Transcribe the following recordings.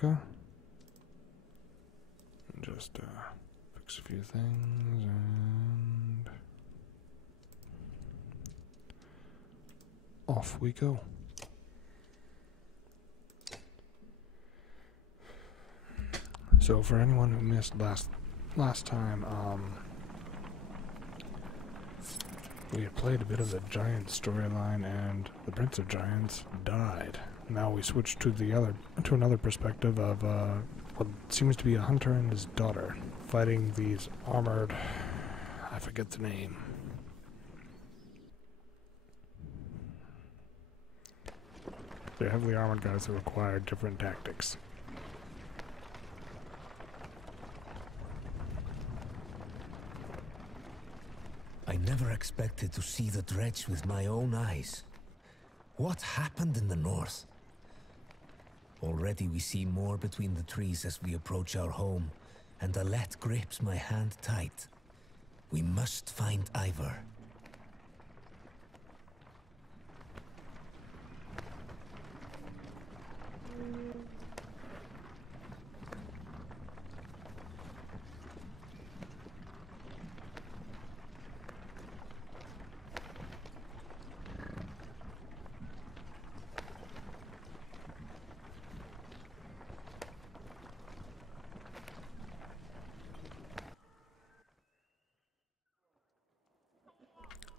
Saga. Just fix a few things and off we go. So for anyone who missed last time, we had played a bit of the giant storyline, and the Prince of Giants died. Now we switch to another perspective of what seems to be a hunter and his daughter fighting these armored. I forget the name. They're heavily armored guys that require different tactics. I never expected to see the dredge with my own eyes. What happened in the north? Already we see more between the trees as we approach our home, and Alette grips my hand tight. We must find Ivor.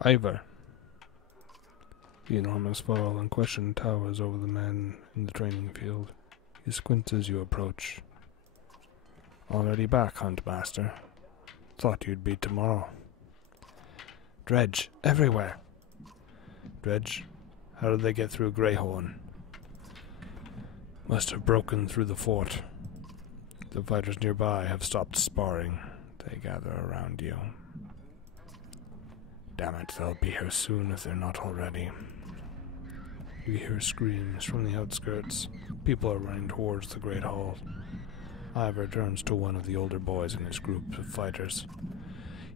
Ivor. The enormous fall and question towers over the men in the training field. He squints as you approach. Already back, Huntmaster. Thought you'd be tomorrow. Dredge, everywhere. Dredge, how did they get through Greyhorn? Must have broken through the fort. The fighters nearby have stopped sparring. They gather around you. Damn it, they'll be here soon if they're not already. You hear screams from the outskirts. People are running towards the Great Hall. Ivor turns to one of the older boys in his group of fighters.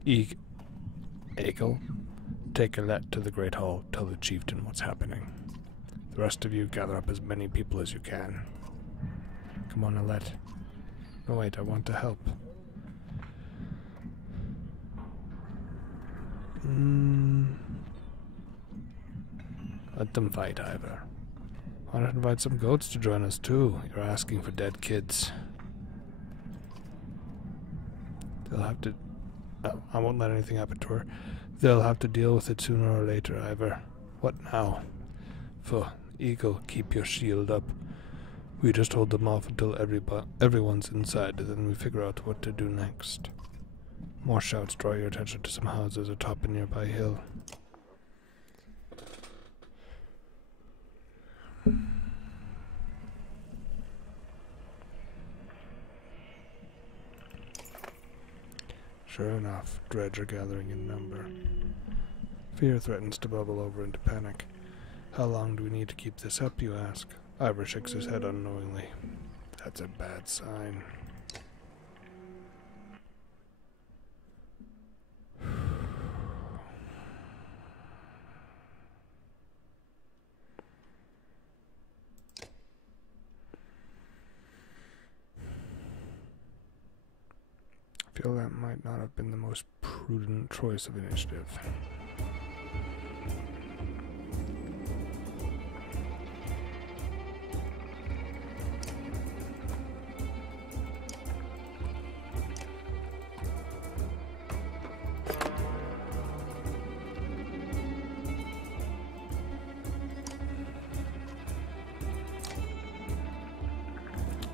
Egil, take Alette to the Great Hall. Tell the chieftain what's happening. The rest of you gather up as many people as you can. Come on, Alette. No, wait, I want to help. Let them fight, Ivor. Why not invite some goats to join us too? You're asking for dead kids. They'll have to... No, I won't let anything happen to her. They'll have to deal with it sooner or later, Ivor. What now? Egil, keep your shield up. We just hold them off until everyone's inside, and then we figure out what to do next. More shouts draw your attention to some houses atop a nearby hill. Sure enough, dredge are gathering in number. Fear threatens to bubble over into panic. How long do we need to keep this up, you ask? Ivor shakes his head unknowingly. That's a bad sign. I feel that might not have been the most prudent choice of initiative.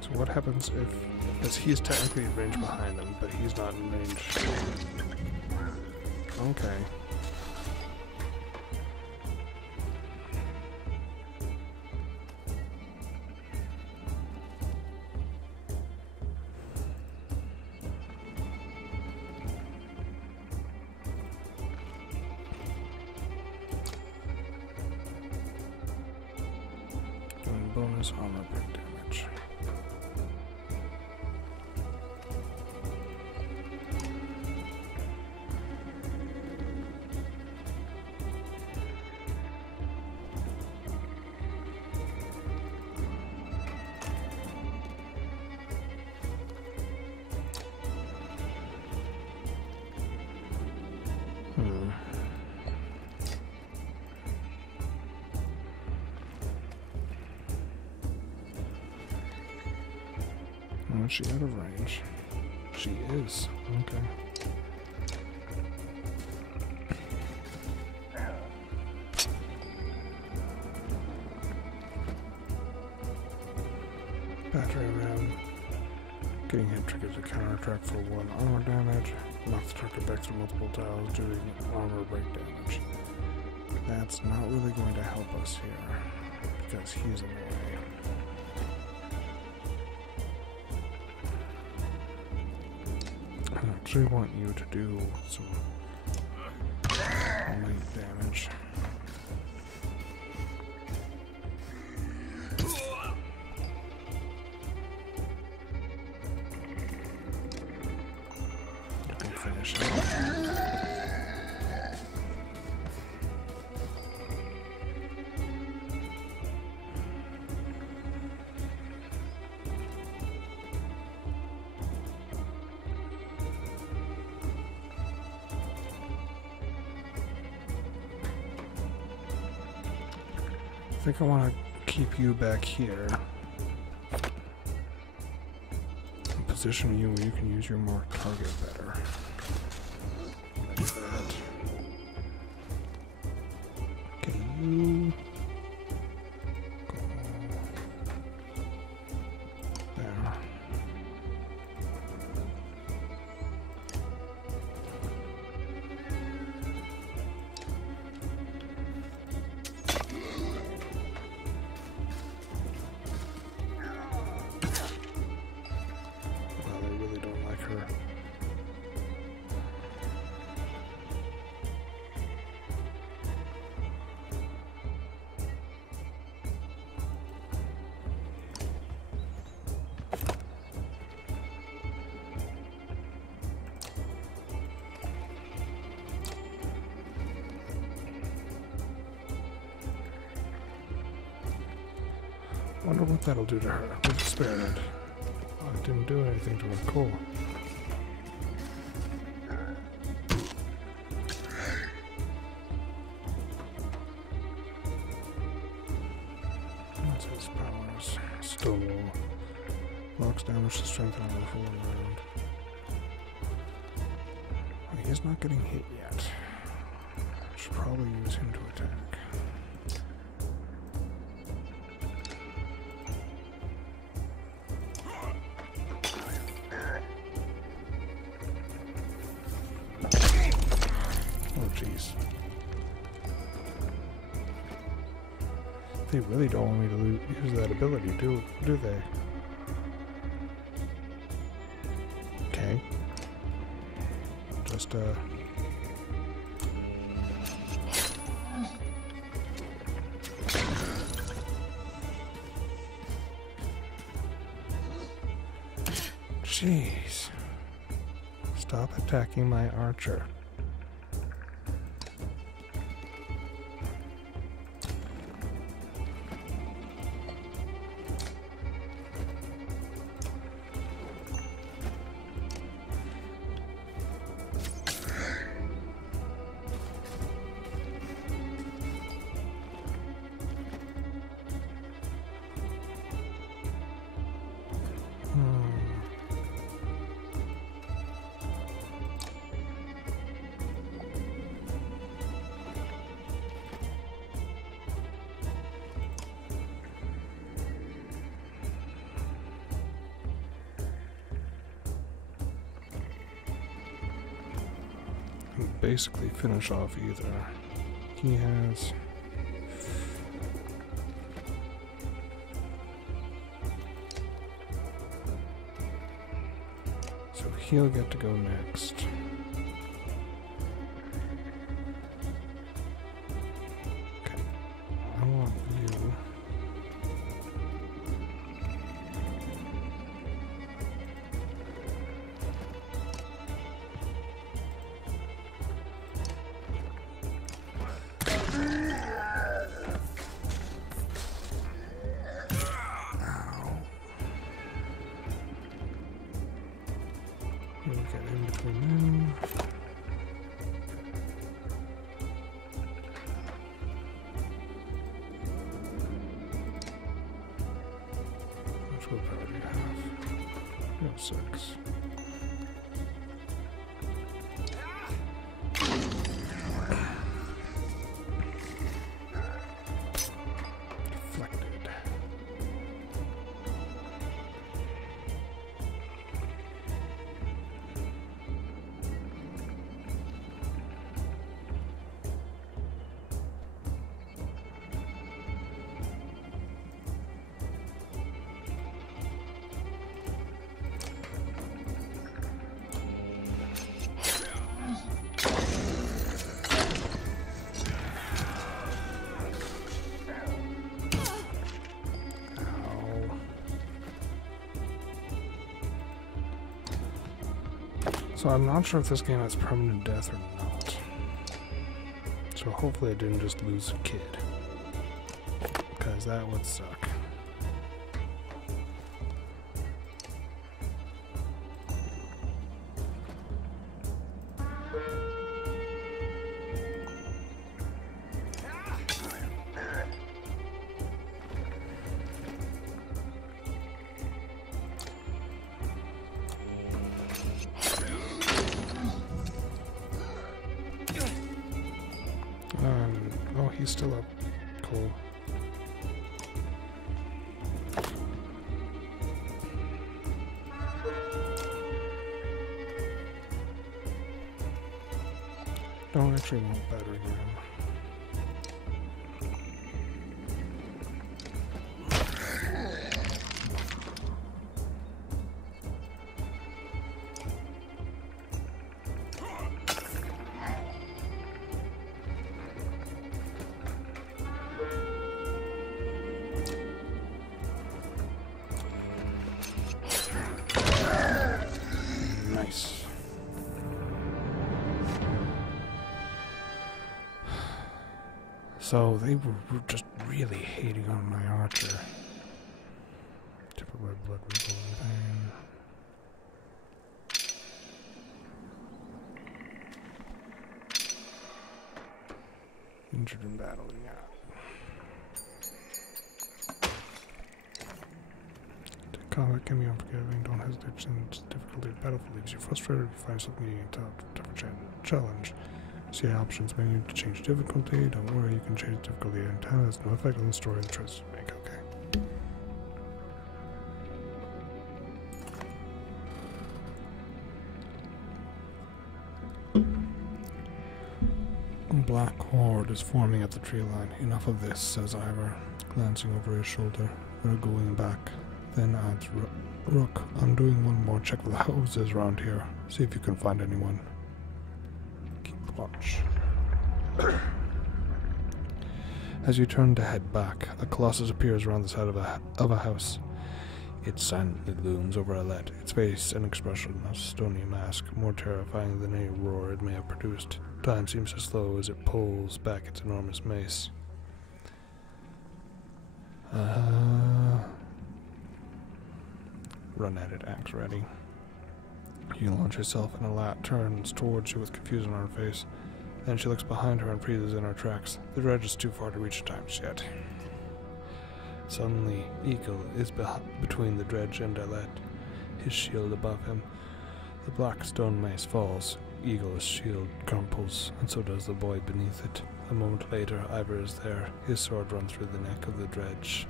So what happens if... Because he's technically in range behind them, but he's not in range. Okay. Doing bonus armor break damage. is she out of range? She is. Okay. Battery around. Getting hit triggers a counterattack for 1 armor damage. Knocks the target back through multiple tiles, doing armor break damage. That's not really going to help us here, because he's in the way. I actually want you to do some light damage. You can finish it. I think I want to keep you back here. And position you where you can use your mark target better. Like that. Okay, you go there. Wonder what that'll do to her. Let's experiment. Oh, it didn't do anything to her. Cool. What's his powers? Stonewall. Blocks damage to strength and armor for 1 round. Well, he's not getting hit yet. Should probably use him to attack. Jeez. They really don't want me to use that ability, do they? Okay. Just, Jeez. Stop attacking my archer. Basically finish off either. He has so he'll get to go next. Okay. I want you. Get in between them. Which willpower do you have? 306. Deflected. So I'm not sure if this game has permanent death or not. So hopefully I didn't just lose a kid. Because that would suck. Oh, he's still up. Cool. Don't actually want battery ram. Nice. So they were just really hating on my archer. Typical red blood regal and pain. Injured in battle, yeah. Combat can be unforgiving. Don't hesitate to change the difficulty of battlefield leaves you frustrated. If you find something you need to different challenge. See options menu to change difficulty. Don't worry, you can change difficulty anytime. There's no effect on the story and the choices you make. Okay. A black horde is forming at the tree line. Enough of this, says Ivor, glancing over his shoulder. We're going back. Then adds Rook, I'm doing one more check with the houses around here. See if you can find anyone. Keep watch. As you turn to head back, a colossus appears around the side of a house. It silently looms over Alette, its face an expression, a stony mask, more terrifying than any roar it may have produced. Time seems to slow as it pulls back its enormous mace. Run at it, axe ready. You launch yourself, and Alette turns towards you with confusion on her face. Then she looks behind her and freezes in her tracks. The dredge is too far to reach time yet. Suddenly, Eagle is between the dredge and Alette, his shield above him. The black stone mace falls. Eagle's shield crumples, and so does the boy beneath it. A moment later, Ivor is there, his sword run through the neck of the dredge.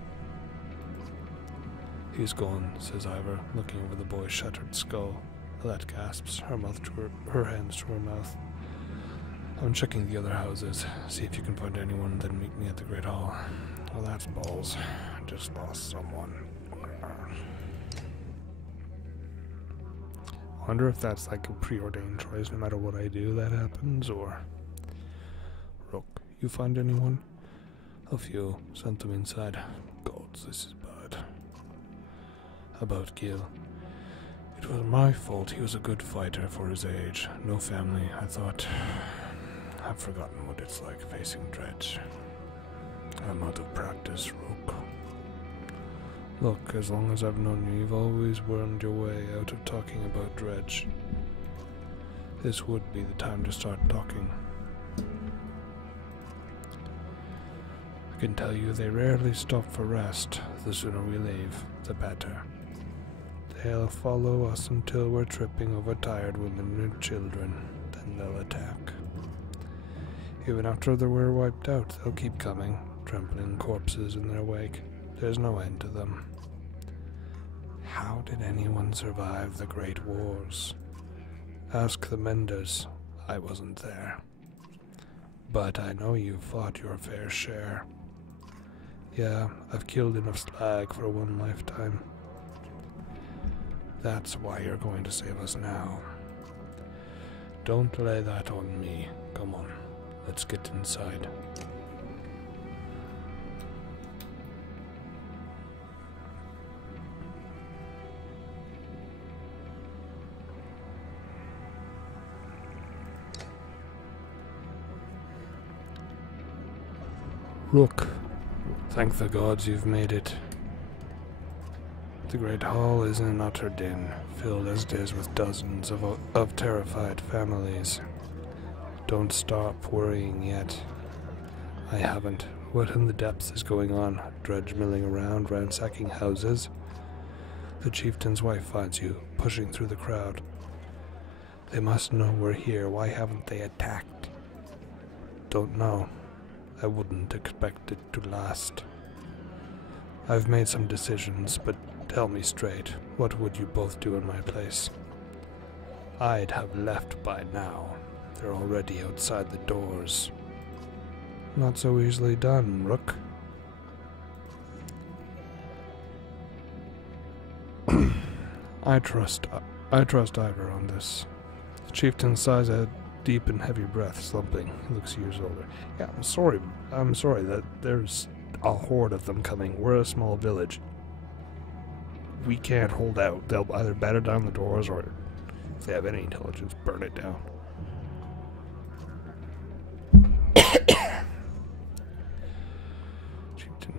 He's gone, says Ivor, looking over the boy's shattered skull. Alette gasps, her hands to her mouth. I'm checking the other houses. See if you can find anyone, then meet me at the Great Hall. Well, that's balls. I just lost someone. I wonder if that's like a preordained choice. No matter what I do, that happens, or... Rook, you find anyone? A few. Sent them inside. Gods, this is bad. About Gil. It was my fault. He was a good fighter for his age. No family, I thought. I've forgotten what it's like facing dredge. I'm out of practice, Rook. Look, as long as I've known you, you've always wormed your way out of talking about dredge. This would be the time to start talking. I can tell you they rarely stop for rest. The sooner we leave, the better. They'll follow us until we're tripping over tired women and children. Then they'll attack. Even after we're wiped out, they'll keep coming, trampling corpses in their wake. There's no end to them. How did anyone survive the Great Wars? Ask the Menders. I wasn't there. But I know you fought your fair share. Yeah, I've killed enough slag for one lifetime. That's why you're going to save us now. Don't lay that on me. Come on, let's get inside. Look, thank the gods you've made it. The great hall is an utter din, filled as it is with dozens of terrified families. Don't stop worrying yet. I haven't. What in the depths is going on? Dredge milling around, ransacking houses? The chieftain's wife finds you, pushing through the crowd. They must know we're here. Why haven't they attacked? Don't know. I wouldn't expect it to last. I've made some decisions, but tell me straight, what would you both do in my place? I'd have left by now. They're already outside the doors. Not so easily done, Rook. I trust Ivor on this. The chieftain sighs a deep and heavy breath, slumping. He looks years older. Yeah, I'm sorry that there's a horde of them coming. We're a small village. We can't hold out. They'll either batter down the doors or, if they have any intelligence, burn it down. Chieftain,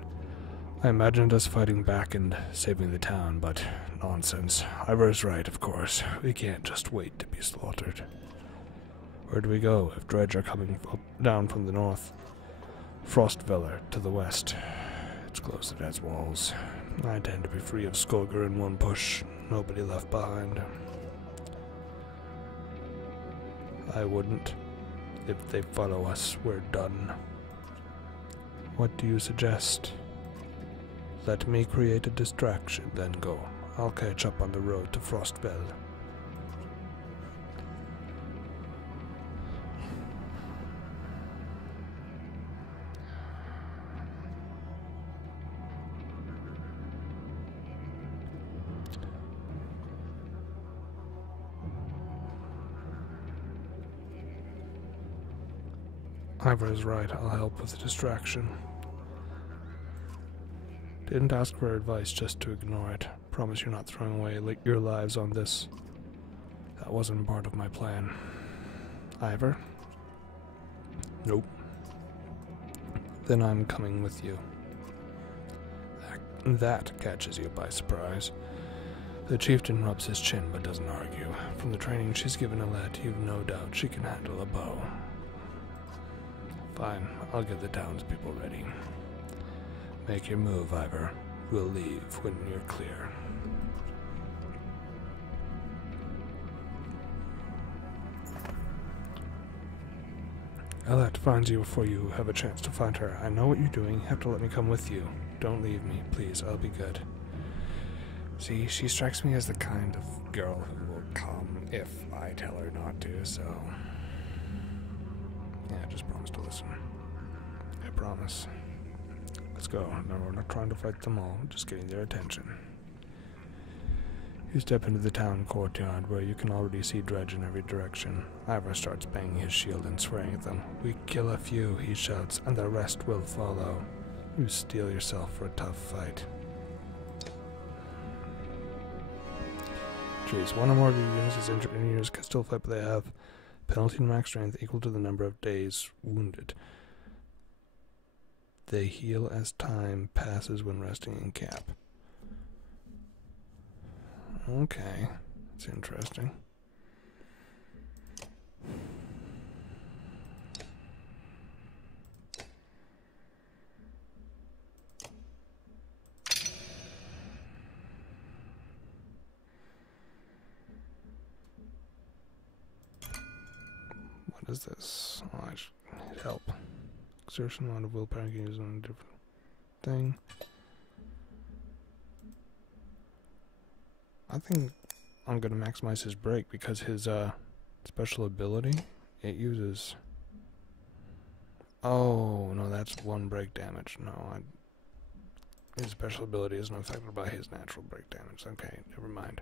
I imagined us fighting back and saving the town, but nonsense. Ivor's right, of course. We can't just wait to be slaughtered. Where do we go if Dredge are coming down from the north? Frostveller to the west. It's close, it has walls. I tend to be free of Skulker in one push. Nobody left behind. I wouldn't. If they follow us, we're done. What do you suggest? Let me create a distraction, then go. I'll catch up on the road to Frostvale. Ivor is right, I'll help with the distraction. Didn't ask for advice just to ignore it. Promise you're not throwing away your lives on this. That wasn't part of my plan. Ivor? Nope. Then I'm coming with you. That catches you by surprise. The chieftain rubs his chin but doesn't argue. From the training she's given Alette, you've no doubt she can handle a bow. Fine, I'll get the townspeople ready. Make your move, Ivor. We'll leave when you're clear. Alette finds you before you have a chance to find her. I know what you're doing. You have to let me come with you. Don't leave me, please. I'll be good. See, she strikes me as the kind of girl who will come if I tell her not to, so... Yeah, just promise to listen. I promise. Let's go. No, we're not trying to fight them all, just getting their attention. You step into the town courtyard where you can already see Dredge in every direction. Ivor starts banging his shield and swearing at them. We kill a few, he shouts, and the rest will follow. You steel yourself for a tough fight. Jeez, one or more of your units is injured and units can still fight, but they have penalty to max strength equal to the number of days wounded. They heal as time passes when resting in camp. Okay, that's interesting. What is this? Oh, I should help. Exertion amount of willpower can use on a different thing. I think I'm gonna maximize his break because his special ability, it uses. Oh no, that's one break damage. No, his special ability isn't affected by his natural break damage. Okay, never mind.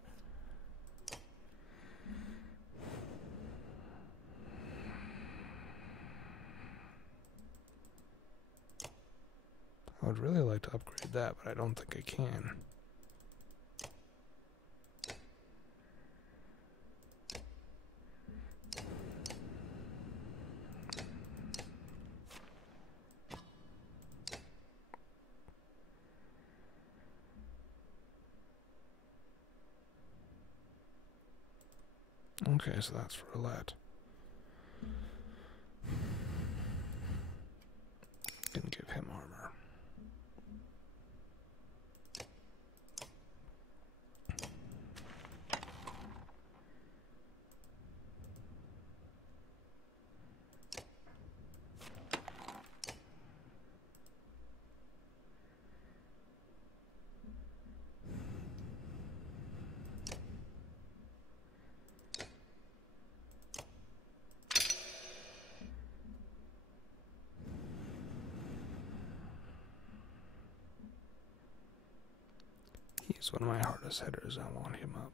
I would really like to upgrade that, but I don't think I can. Okay, so that's for Roulette. Can give him armor. He's one of my hardest hitters. I want him up.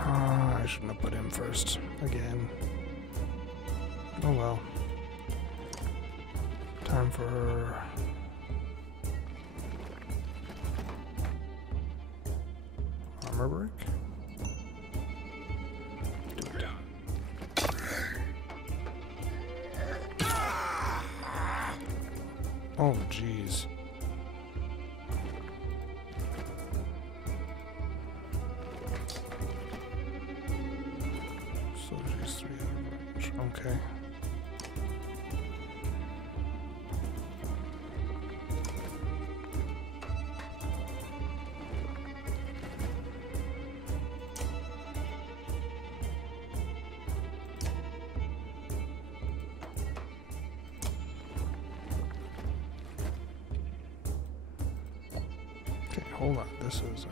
I shouldn't have put him first again. Oh well. Time for armor break. Do it. Oh jeez. So she's 3 out of range. Okay. Okay, hold on. This is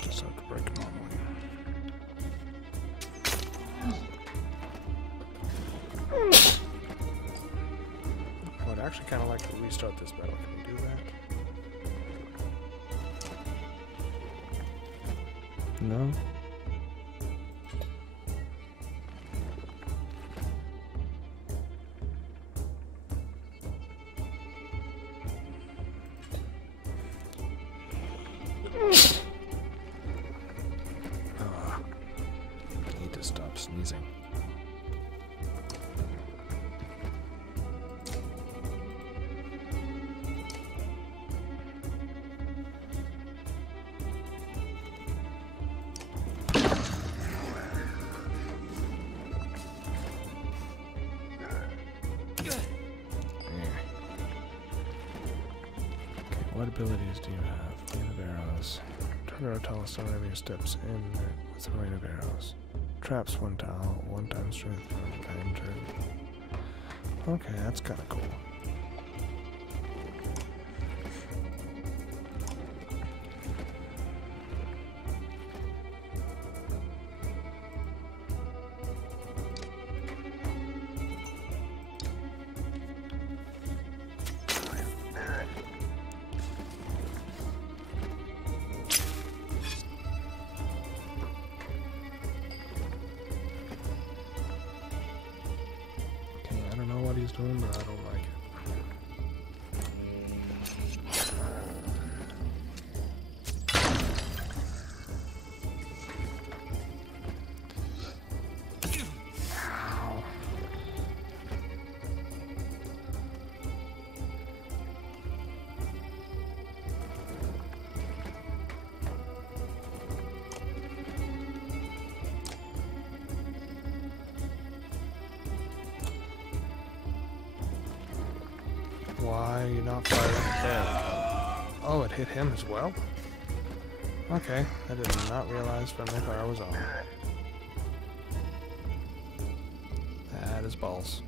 just have to break it normally. I would actually kind of like to restart this battle. Can we do that? No? I need to stop sneezing. What abilities do you have? Rain of arrows. Trigger a tall stone enemy steps in with a rain of arrows. Traps one tile, 1 time strength for time turn. Okay, that's kind of cool. tone, but I don't like it. Ow. Why are you not firing there? Oh, it hit him as well? Okay, I did not realize friendly fire was on. That is balls.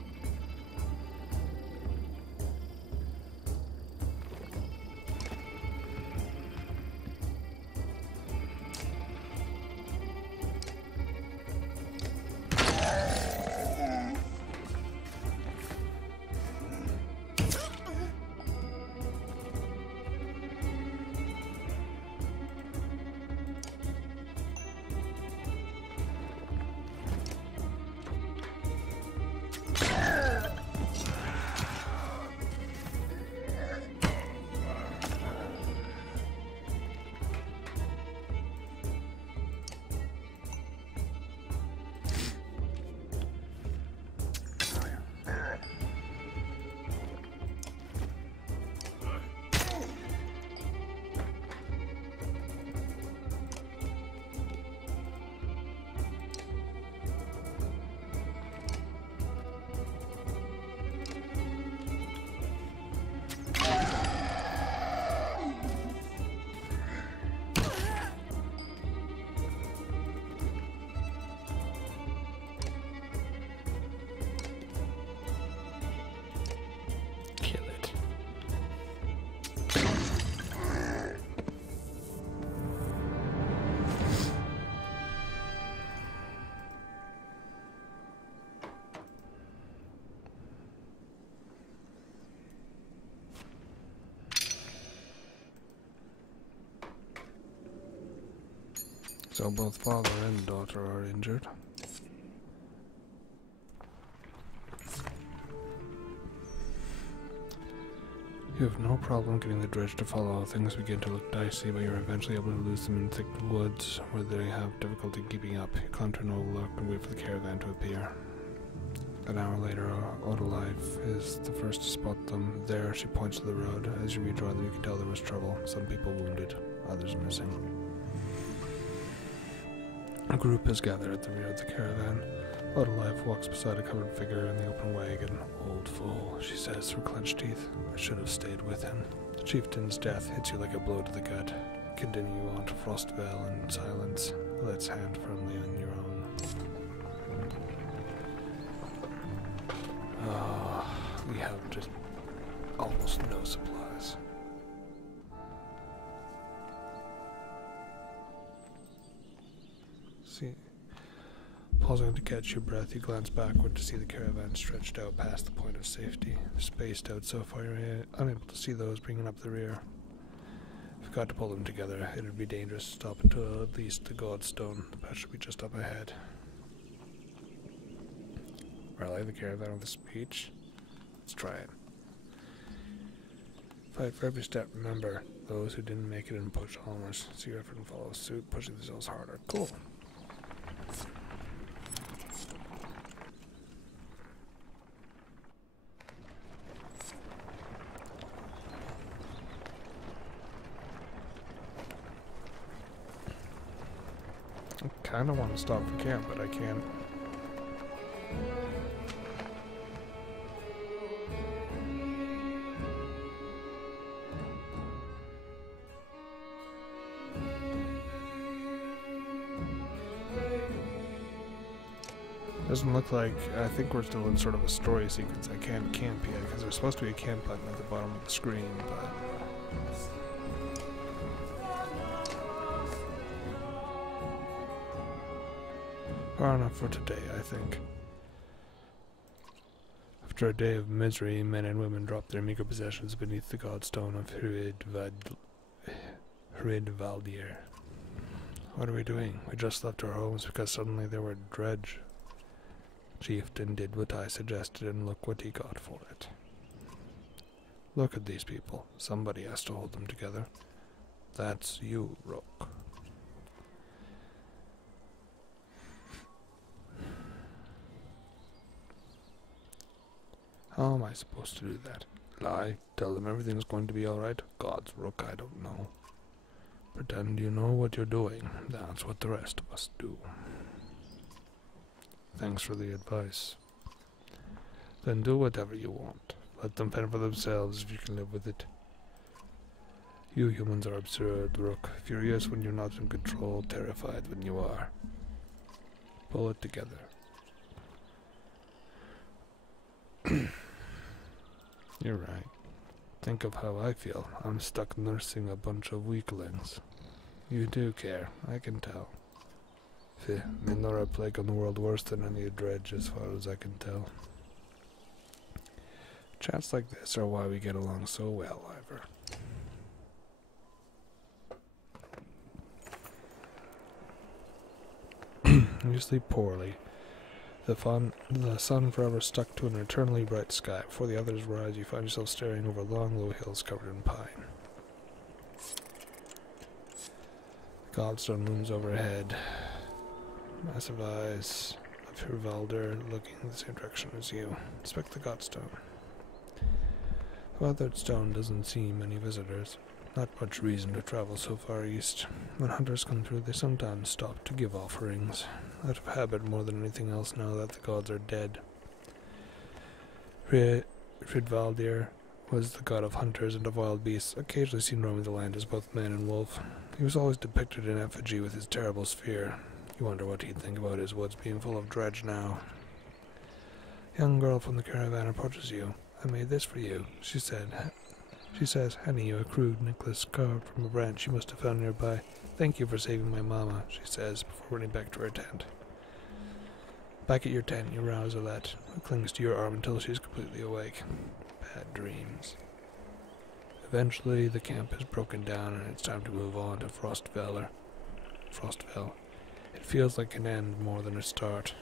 So both father and daughter are injured. You have no problem getting the dredge to follow. Things begin to look dicey, but you're eventually able to lose them in thick woods where they have difficulty keeping up. You climb to an overlook and wait for the caravan to appear. An hour later, Odalive is the first to spot them. There, she points to the road. As you rejoin them, you can tell there was trouble. Some people wounded, others missing. A group has gathered at the rear of the caravan. Odalive walks beside a covered figure in the open wagon. Old fool, she says through clenched teeth. I should have stayed with him. The chieftain's death hits you like a blow to the gut. Continue on to Frostvale in silence, with its hand firmly on your own. We have just almost no supplies. See, pausing to catch your breath, you glance backward to see the caravan stretched out past the point of safety. Spaced out so far you're unable to see those bringing up the rear. If you got to pull them together, it would be dangerous to stop until at least the Godstone. The path should be just up ahead. Rally the caravan with a speech. Let's try it. Fight for every step. Remember, those who didn't make it and push onwards. See your effort and follow suit, pushing themselves harder. Cool. I kinda want to stop for camp, but I can't. Doesn't look like, I think we're still in sort of a story sequence. I can't camp yet, because there's supposed to be a camp button at the bottom of the screen, but... far enough for today, I think. After a day of misery, men and women dropped their meager possessions beneath the godstone of Hridvaldir. What are we doing? We just left our homes because suddenly there were dredge chieftain did what I suggested, and look what he got for it. Look at these people. Somebody has to hold them together. That's you, Rook. How am I supposed to do that? Lie? Tell them everything's going to be alright? Gods, Rook, I don't know. Pretend you know what you're doing. That's what the rest of us do. Thanks for the advice. Then do whatever you want. Let them fend for themselves if you can live with it. You humans are absurd, Rook. Furious when you're not in control, terrified when you are. Pull it together. You're right. Think of how I feel. I'm stuck nursing a bunch of weaklings. You do care, I can tell. Men are a plague on the world worse than any dredge as far as I can tell. Chats like this are why we get along so well, Ivor. You sleep poorly. The sun forever stuck to an eternally bright sky. Before the others rise, you find yourself staring over long, low hills covered in pine. The Godstone looms overhead. Massive eyes of Hirvalder looking in the same direction as you. Inspect the Godstone. The weathered stone doesn't see many visitors. Not much reason to travel so far east. When hunters come through, they sometimes stop to give offerings. Out of habit more than anything else now that the gods are dead. Fridvaldir was the god of hunters and of wild beasts, occasionally seen roaming the land as both man and wolf. He was always depicted in effigy with his terrible spear. You wonder what he'd think about his woods being full of dredge now. A young girl from the caravan approaches you. I made this for you, she said. She says, handing you a crude necklace carved from a branch she must have found nearby. Thank you for saving my mama, she says, before running back to her tent. Back at your tent, you rouse Alette, who clings to your arm until she's completely awake. Bad dreams. Eventually, the camp is broken down and it's time to move on to Frostvale. It feels like an end more than a start.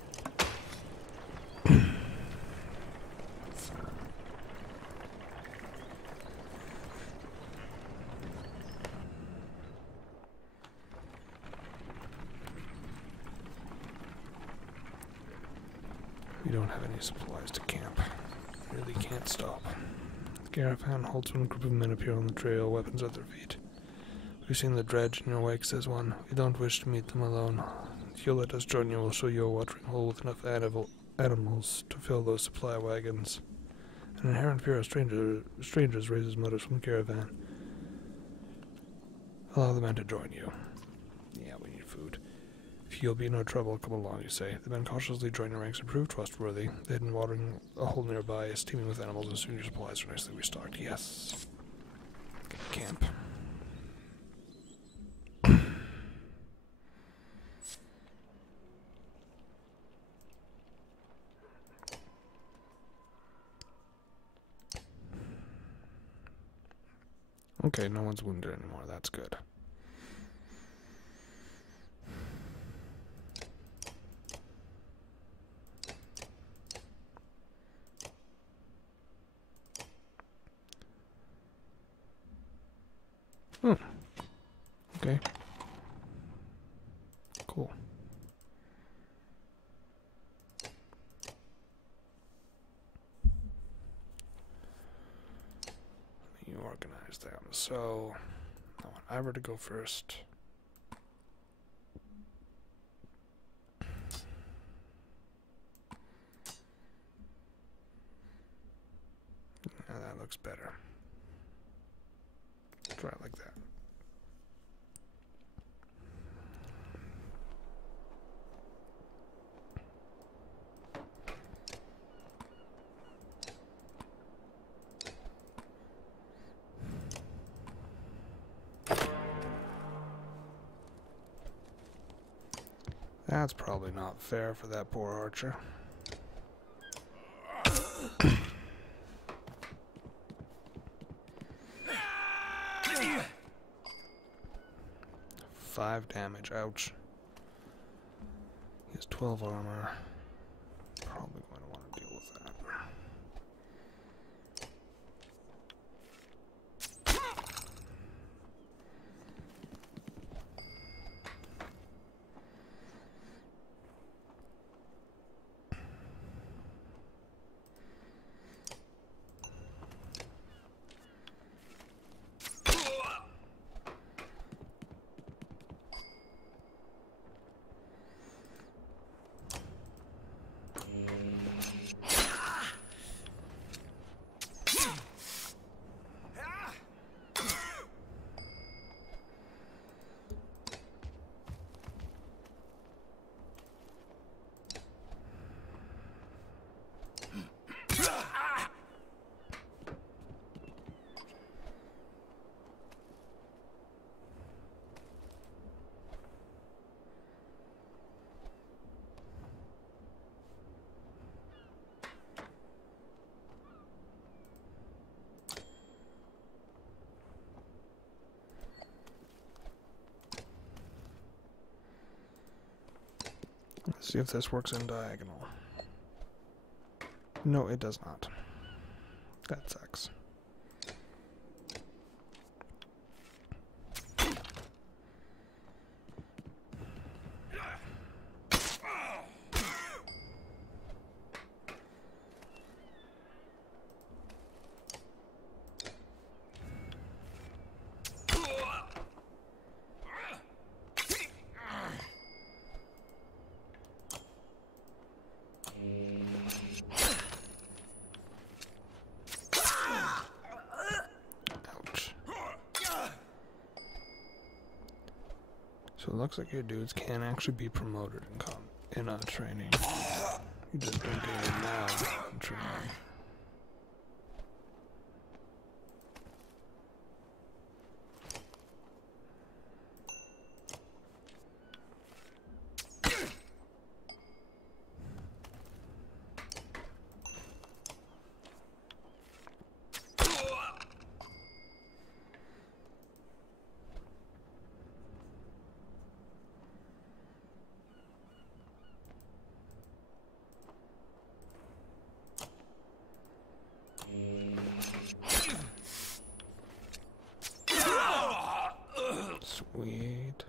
We don't have any supplies to camp. Really can't stop. The caravan halts when a group of men appear on the trail, weapons at their feet. We've seen the dredge in your wake, says one. We don't wish to meet them alone. If you'll let us join you, we'll show you a watering hole with enough animals to fill those supply wagons. An inherent fear of strangers raises motives from the caravan. Allow the men to join you. Yeah, we need food. If you'll be no trouble, come along, you say. The men cautiously join your ranks and prove trustworthy. The hidden watering hole nearby is teeming with animals, and soon your supplies are nicely restocked. Yes. Camp. Okay, no one's wounded anymore. That's good. Okay. Cool. Let me organize them. So, I want Ivor to go first. Yeah, that looks better. Try it like that. That's probably not fair for that poor archer. Five damage, ouch. He has 12 armor. Probably Let's see if this works in diagonal. No, it does not. That sucks. So it looks like your dudes can actually be promoted in training. You just don't get it now in training. Sweet.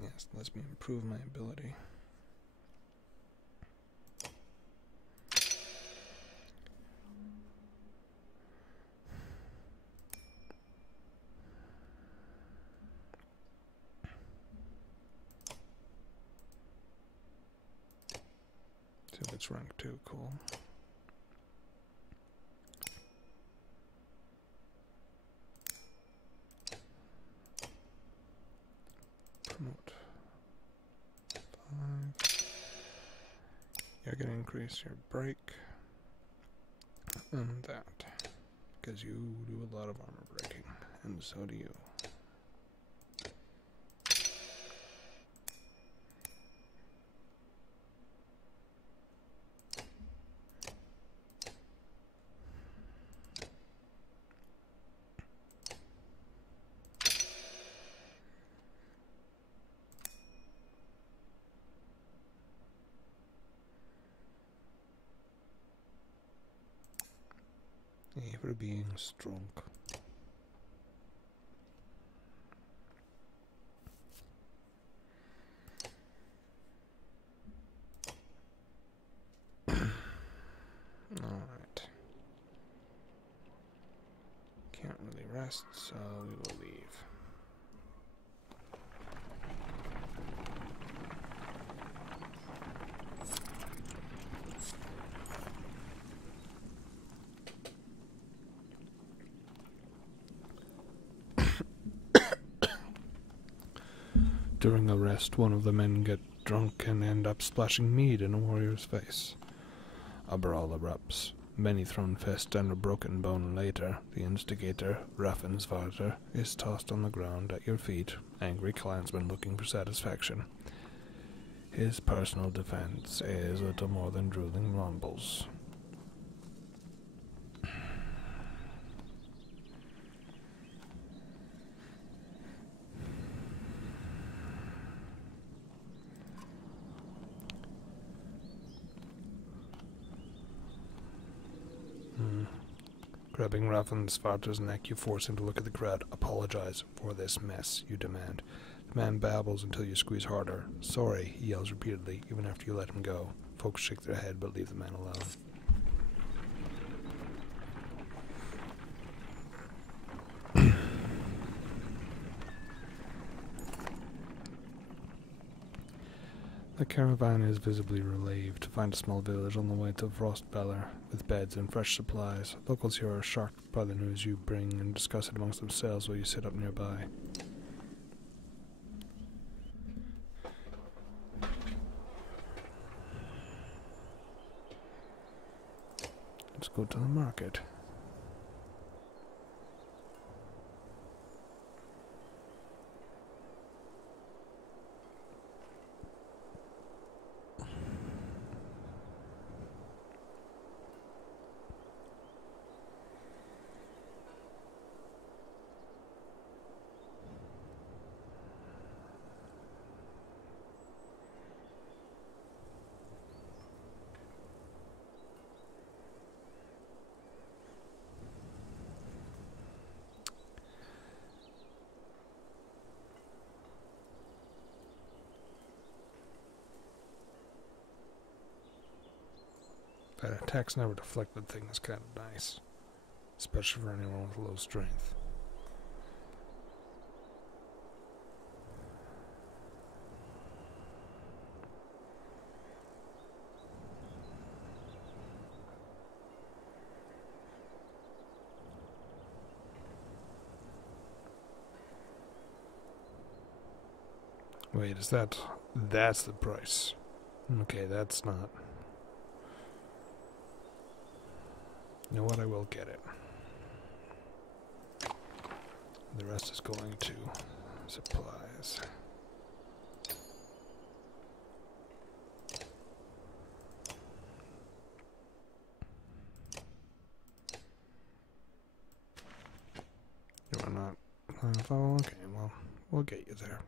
Yes, lets me improve my ability. See if it's rank 2, cool. Promote 5. You're gonna increase your break and that, because you do a lot of armor breaking, and so do you. For being strong. Alright. Can't really rest, so we will leave. During a rest, one of the men get drunk and end up splashing mead in a warrior's face. A brawl erupts. Many thrown fists and a broken bone later, the instigator, Raffensvater, is tossed on the ground at your feet, angry clansman looking for satisfaction. His personal defense is little more than drooling rumbles. Grabbing Raffensvater's neck, you force him to look at the crowd. Apologize for this mess, you demand. The man babbles until you squeeze harder. Sorry, he yells repeatedly, even after you let him go. Folks shake their head but leave the man alone. The caravan is visibly relieved to find a small village on the way to Frostbeller, with beds and fresh supplies. Locals here are shocked by the news you bring and discuss it amongst themselves while you sit up nearby. Let's go to the market. That attacks never deflected thing is kind of nice. Especially for anyone with low strength. Wait, is that's the price? Okay, that's not. You know what, I will get it. The rest is going to supplies. You are not. Oh, okay, well, we'll get you there.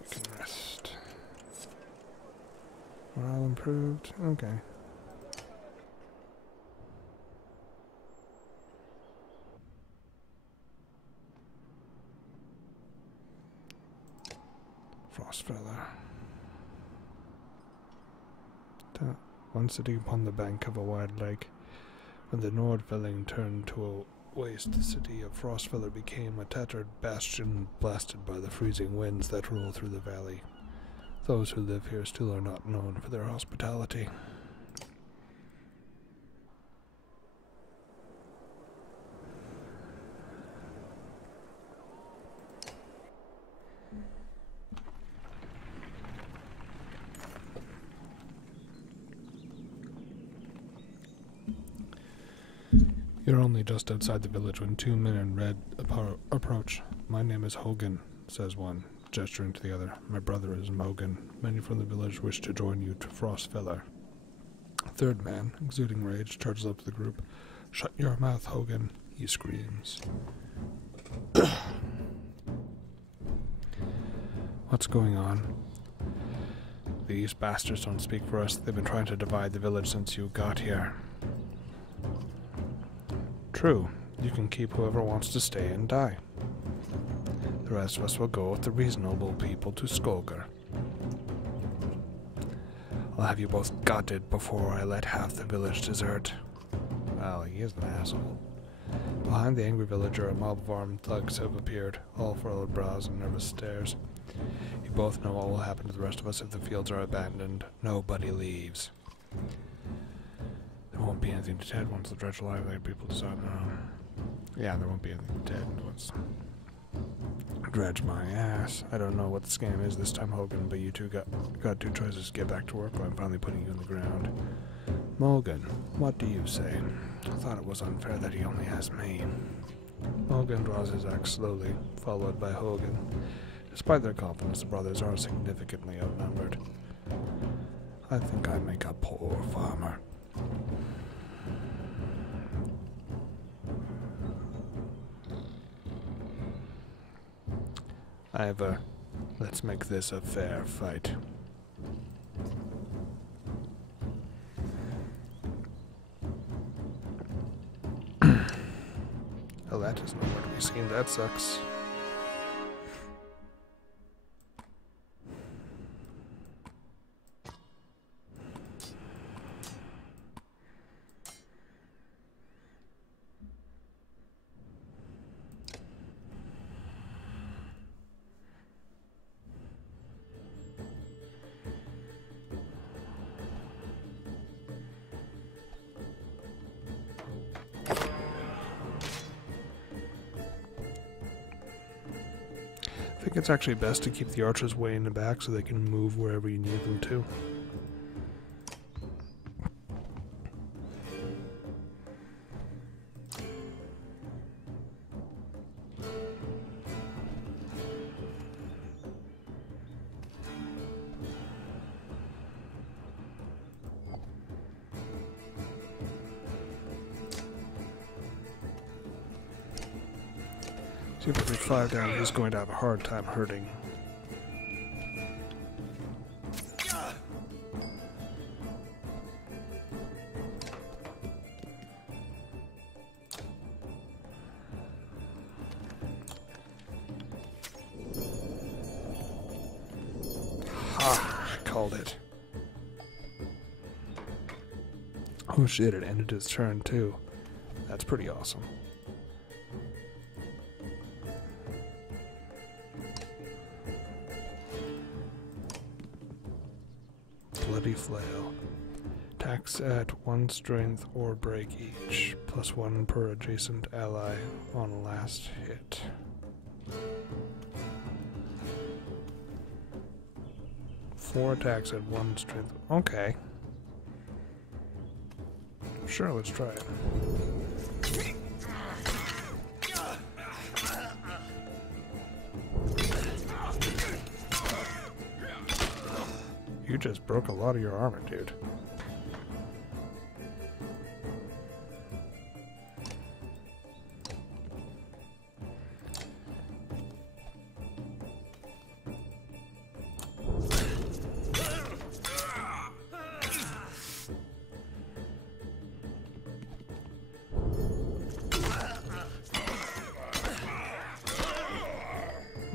You can rest. Morale improved. Okay. Frostfeller. One sitting upon the bank of a wide lake. When the Nordfelling turned to a waste, the city of Frostfeller became a tattered bastion blasted by the freezing winds that roll through the valley. Those who live here still are not known for their hospitality. You're only just outside the village when two men in red approach. My name is Hogan, says one, gesturing to the other. My brother is Mogan. Many from the village wish to join you to Frostfeller. A third man, exuding rage, charges up to the group. Shut your mouth, Hogan, he screams. What's going on? These bastards don't speak for us. They've been trying to divide the village since you got here. True. You can keep whoever wants to stay and die. The rest of us will go with the reasonable people to Skolgar. I'll have you both gutted before I let half the village desert. Well, he is an asshole. Behind the angry villager, a mob of armed thugs have appeared, all furrowed brows and nervous stares. You both know what will happen to the rest of us if the fields are abandoned. Nobody leaves. There won't be anything to Ted once the dredge alive. People decide. Yeah, there won't be anything to Ted once. Dredge my ass. I don't know what the scam is this time, Hogan, but you two got two choices: get back to work, or I'm finally putting you in the ground. Mogan, what do you say? I thought it was unfair that he only has me. Mogan draws his axe slowly, followed by Hogan. Despite their confidence, the brothers are significantly outnumbered. I think I make a poor farmer. Ivor, let's make this a fair fight. Well, that is nowhere to be seen. That sucks. I think it's actually best to keep the archers way in the back so they can move wherever you need them to. If we 5 down, he's going to have a hard time hurting. Nailed it. Oh shit, it ended his turn too. That's pretty awesome. Bloody Flail. Attacks at 1 strength or break each, +1 per adjacent ally on last hit. Four attacks at 1 strength. Okay. Sure, let's try it. You just broke a lot of your armor, dude.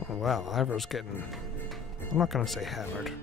Oh, wow, Ivor's getting... I'm not gonna say hammered.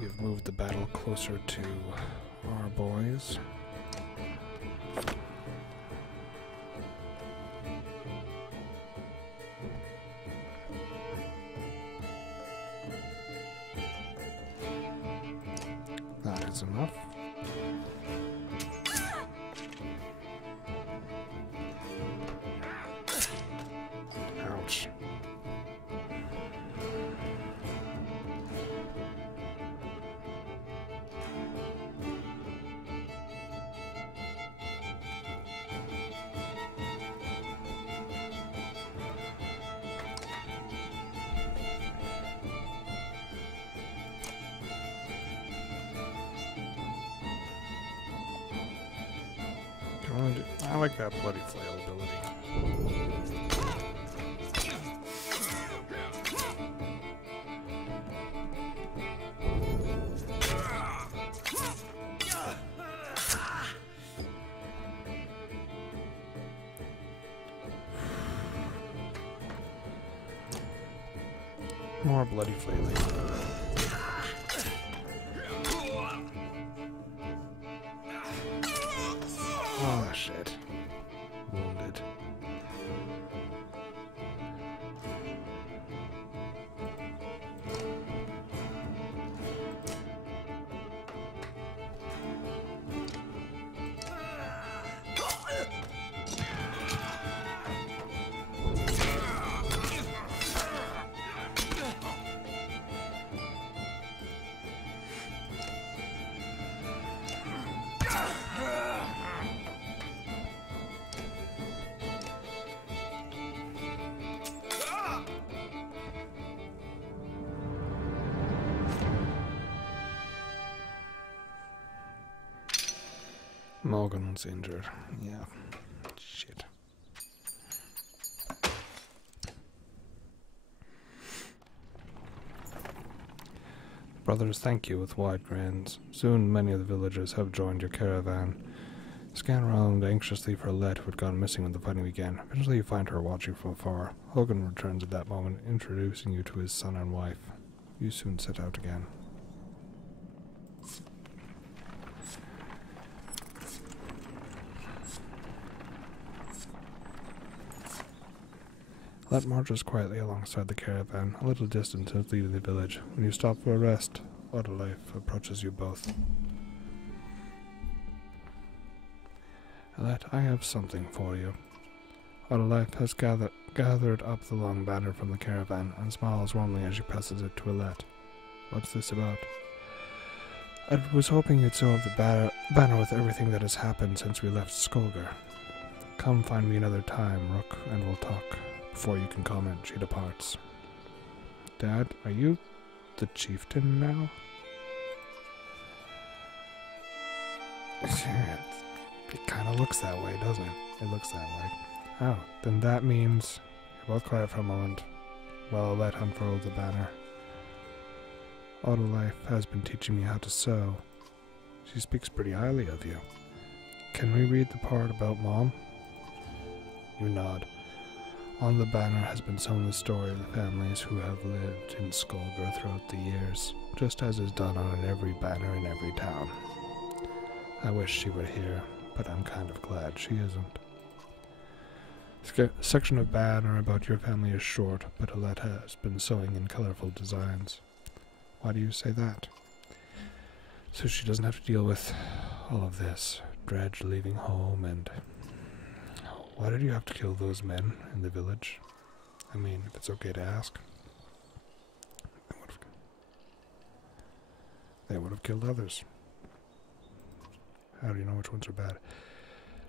We've moved the battle closer to our boys. That is enough. Ouch. I like that bloody flail ability. More bloody flailing. Oh shit. Wounded. Morgan's injured. Yeah. Shit. Brothers thank you with wide grins. Soon many of the villagers have joined your caravan. Scan around anxiously for Let, who had gone missing when the fighting began. Eventually you find her watching from afar. Hogan returns at that moment, introducing you to his son and wife. You soon set out again. Let marches quietly alongside the caravan, a little distance since leaving the village. When you stop for a rest, Life approaches you both. Let, I have something for you. Life has gathered up the long banner from the caravan and smiles warmly as she passes it to Alette. What's this about? I was hoping you'd sew up the banner with everything that has happened since we left Skolgar. Come find me another time, Rook, and we'll talk. Before you can comment, she departs. Dad, are you the chieftain now? It kind of looks that way, doesn't it? It looks that way. Oh, then that means... You're both quiet for a moment. While I'll let unfurl the banner. Autolife has been teaching me how to sew. She speaks pretty highly of you. Can we read the part about Mom? You nod. On the banner has been sewn the story of the families who have lived in Skolgar throughout the years, just as is done on every banner in every town. I wish she were here, but I'm kind of glad she isn't. The section of banner about your family is short, but Alette has been sewing in colorful designs. Why do you say that? So she doesn't have to deal with all of this. Dredge leaving home and... Why did you have to kill those men in the village? I mean, if it's okay to ask. They would have killed others. How do you know which ones are bad?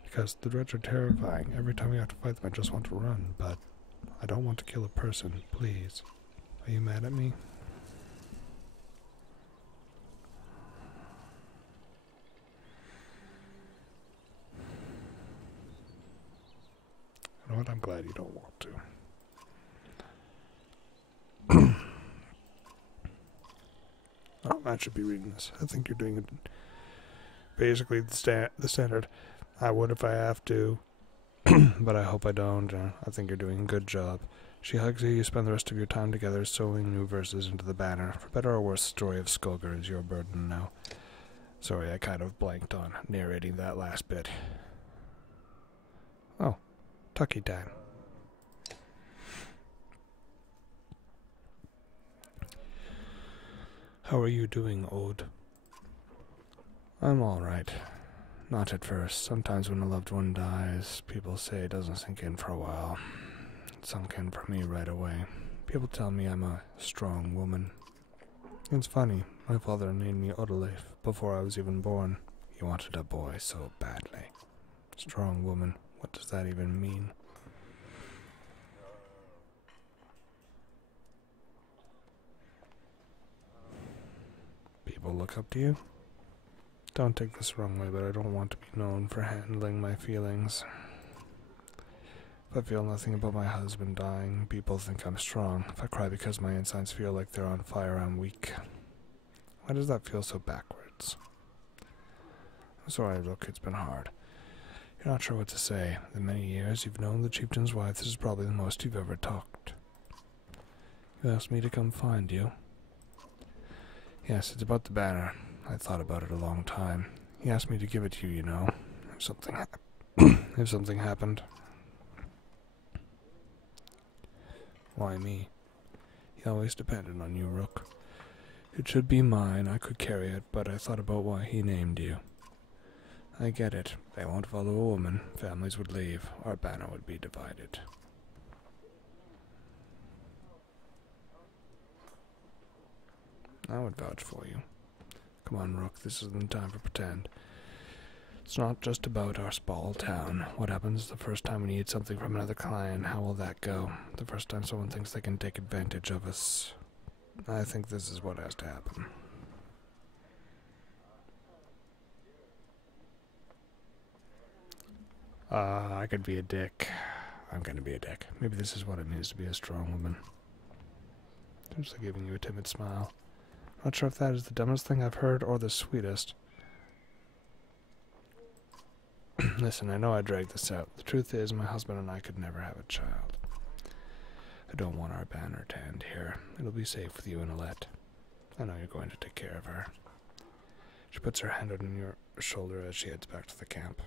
Because the Dredge are terrifying. Every time we have to fight them, I just want to run, but I don't want to kill a person, please. Are you mad at me? You know what? I'm glad you don't want to. Oh, I should be reading this. I think you're doing it. Basically the standard. I would if I have to, but I hope I don't. I think you're doing a good job. She hugs you. You spend the rest of your time together sewing new verses into the banner. For better or worse, the story of Skolgar is your burden now. Sorry, I kind of blanked on narrating that last bit. Oh, Tucky time. How are you doing, Ode? I'm alright. Not at first. Sometimes when a loved one dies, people say it doesn't sink in for a while. It sunk in for me right away. People tell me I'm a strong woman. It's funny, my father named me Odaleif before I was even born. He wanted a boy so badly. Strong woman, what does that even mean? People look up to you? Don't take this the wrong way, but I don't want to be known for handling my feelings. If I feel nothing about my husband dying, people think I'm strong. If I cry because my insides feel like they're on fire, I'm weak. Why does that feel so backwards? I'm sorry, look, it's been hard. You're not sure what to say. In the many years you've known the chieftain's wife, this is probably the most you've ever talked. You asked me to come find you. Yes, it's about the banner. I thought about it a long time. He asked me to give it to you, you know. If something happened. Why me? He always depended on you, Rook. It should be mine. I could carry it, but I thought about why he named you. I get it. They won't follow a woman. Families would leave. Our banner would be divided. I would vouch for you. Come on, Rook, this isn't time for pretend. It's not just about our small town. What happens the first time we need something from another clan? How will that go? The first time someone thinks they can take advantage of us. I think this is what has to happen. I could be a dick. I'm gonna be a dick. Maybe this is what it means to be a strong woman. Just giving you a timid smile. Not sure if that is the dumbest thing I've heard or the sweetest. Listen, I know I dragged this out. The truth is, my husband and I could never have a child. I don't want our banner to end here. It'll be safe with you and Alette. I know you're going to take care of her. She puts her hand on your shoulder as she heads back to the camp.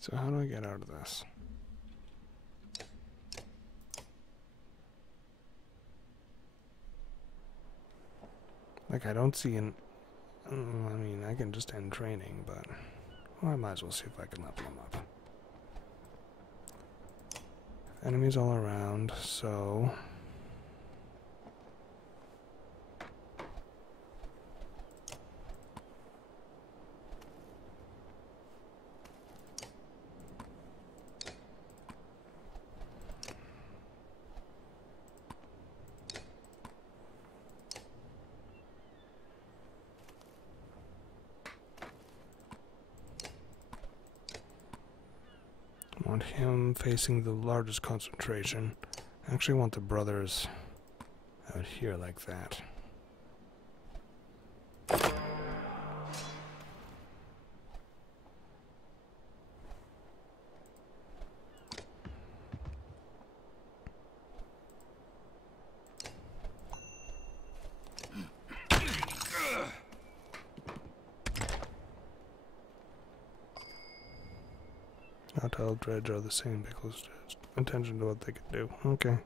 So how do I get out of this? Like, I don't see an... I mean, I can just end training, but... Well, I might as well see if I can level them up. Enemies all around, so... I want him facing the largest concentration. I actually want the brothers out here like that. Not all dredge are the same, pay close attention to what they can do. Okay.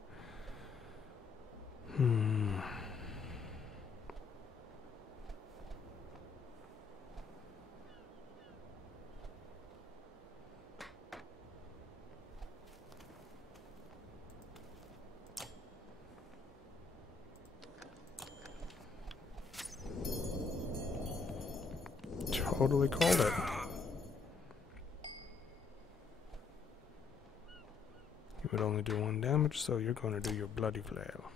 Totally called it. You would only do 1 damage, so you're going to do your bloody flail.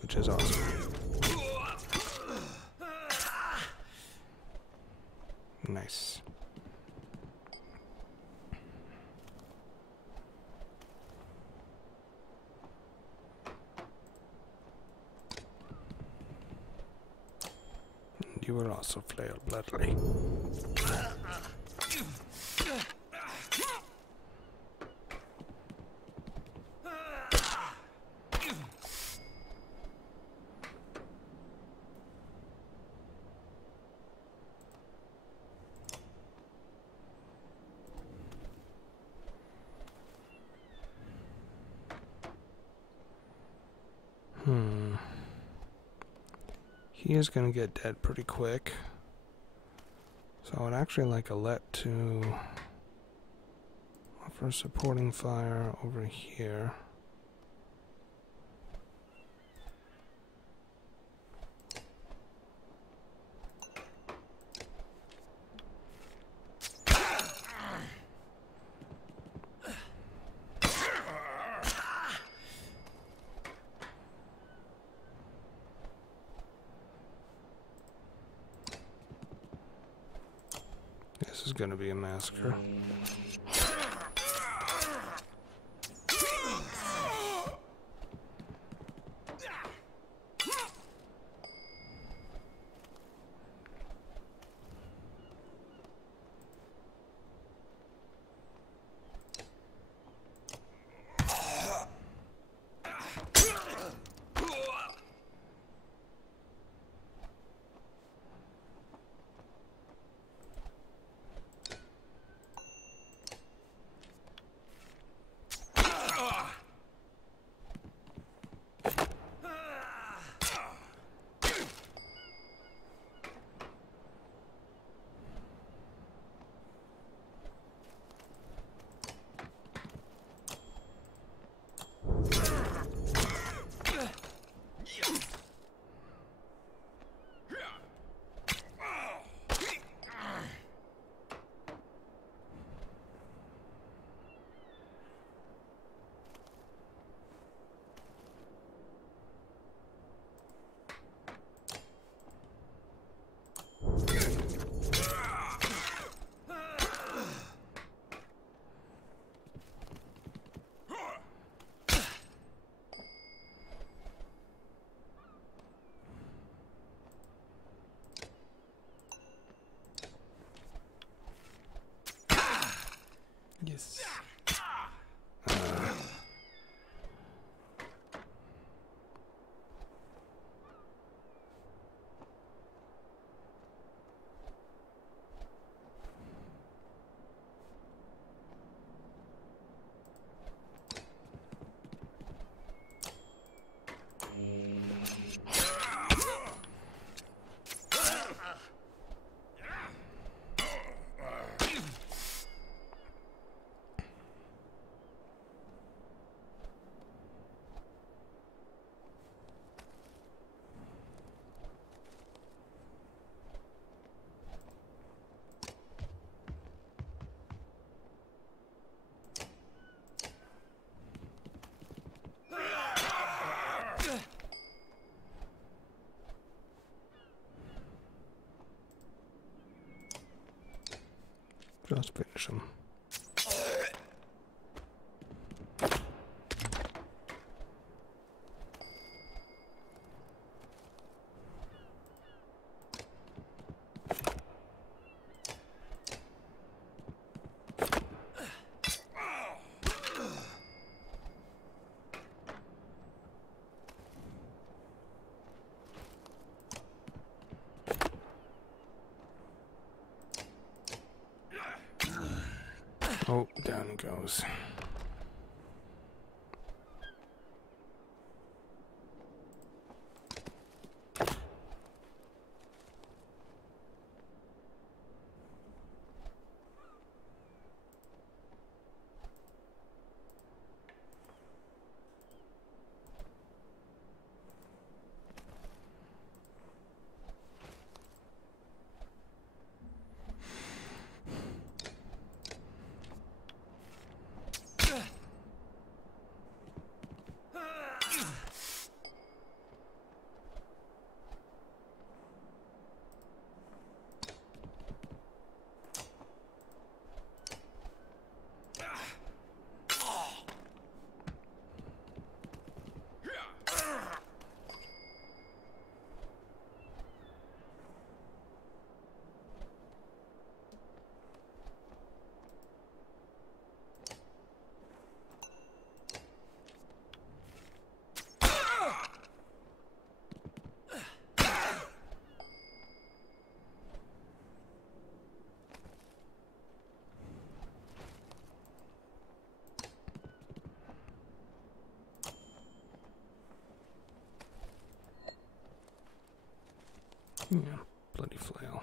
Which is awesome. Nice. You will also flail bloodily. He is going to get dead pretty quick. So I would actually like Alette to offer supporting fire over here. This is going to be a massacre. Yes. Just finish him. Oh, down it goes. Yeah, bloody flail.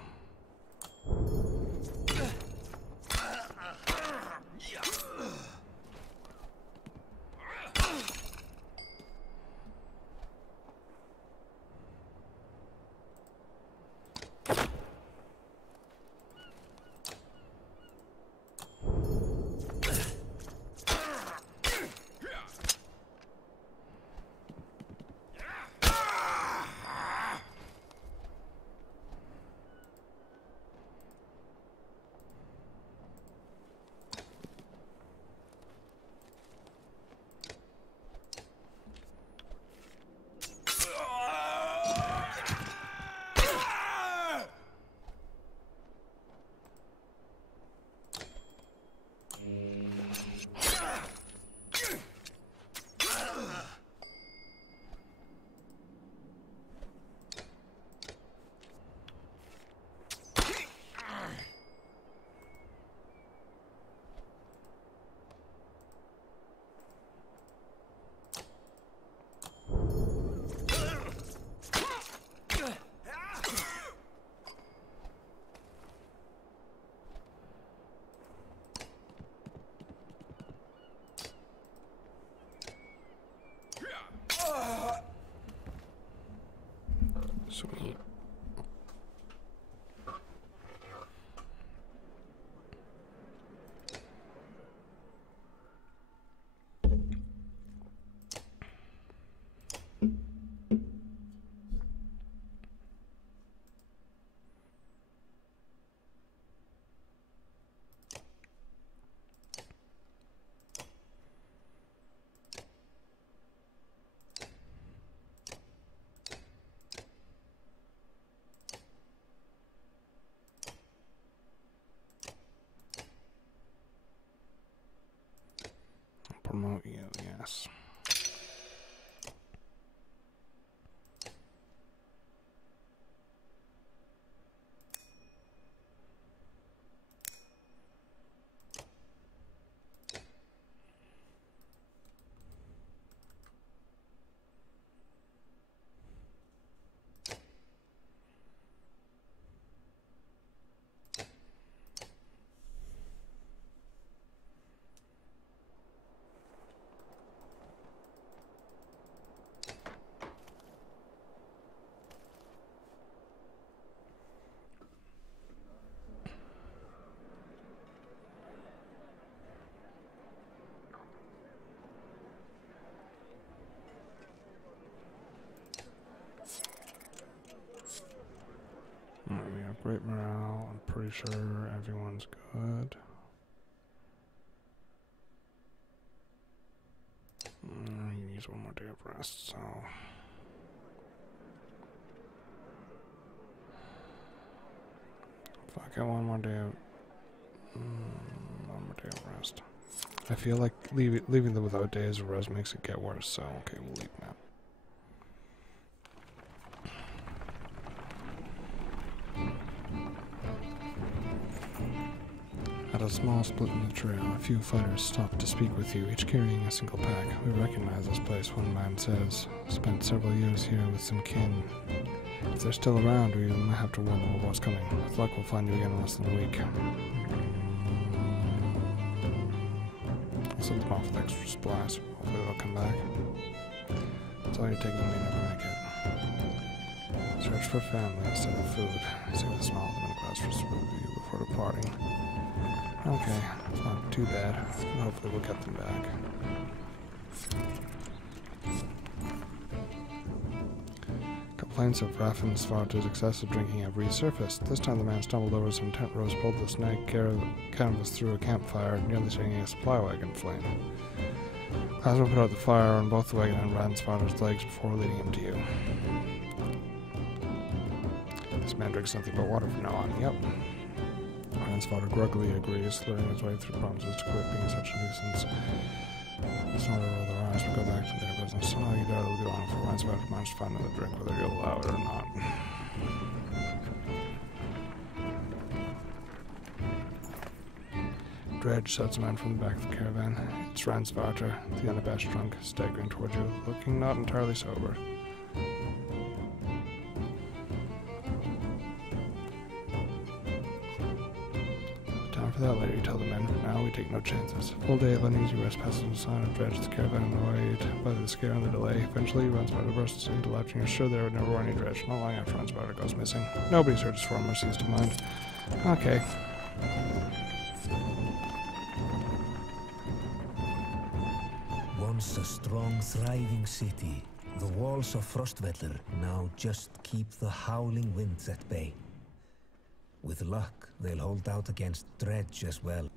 Sweet. Promote you, yes. We have great morale and pretty sure everyone's good. He needs one more day of rest, so... Fuck, I want one more day of... one more day of rest. I feel like leaving them without days of rest makes it get worse, so okay, we'll leave now. At a small split in the trail, a few fighters stopped to speak with you, each carrying a single pack. We recognize this place, one man says. Spent several years here with some kin. If they're still around, we might have to warn them of what's coming. With luck, we'll find you again in less than a week. I'll send them off with extra supplies. Hopefully they'll come back. That's all you're taking, you never make it. Search for family instead of food. Save the small them in a glass for you before departing. Okay, it's not too bad. Hopefully we'll get them back. Complaints of Raffin's Svarta's excessive drinking have resurfaced. This time the man stumbled over some tent ropes, pulled the snag canvas through a campfire, nearly setting a supply wagon aflame. Clasman put out the fire on both the wagon and ran Svarta's legs before leading him to you. This man drinks nothing but water from now on. Yep. Ransfather groggily agrees, slurring his way through promises to quit being such a nuisance. Snorter roll their eyes, but go back to their business. Oh, you doubt it'll be long before Ransfather managed to find another drink, whether you'll allow it or not. Dredge shouts a man from the back of the caravan. It's Ransfather, the unabashed drunk, staggering toward you, looking not entirely sober. For that later, you tell the men. For now, we take no chances. Full day of uneasy rest passes inside and dredge the caravan annoyed by the scare and the delay. Eventually, Ransfather bursts into laughter. You're sure there never were any dredge. Not long after Ransfather goes missing. Nobody searches for him or sees to mind. Okay. Once a strong, thriving city, the walls of Frostvellir now just keep the howling winds at bay. With luck, they'll hold out against dredge as well.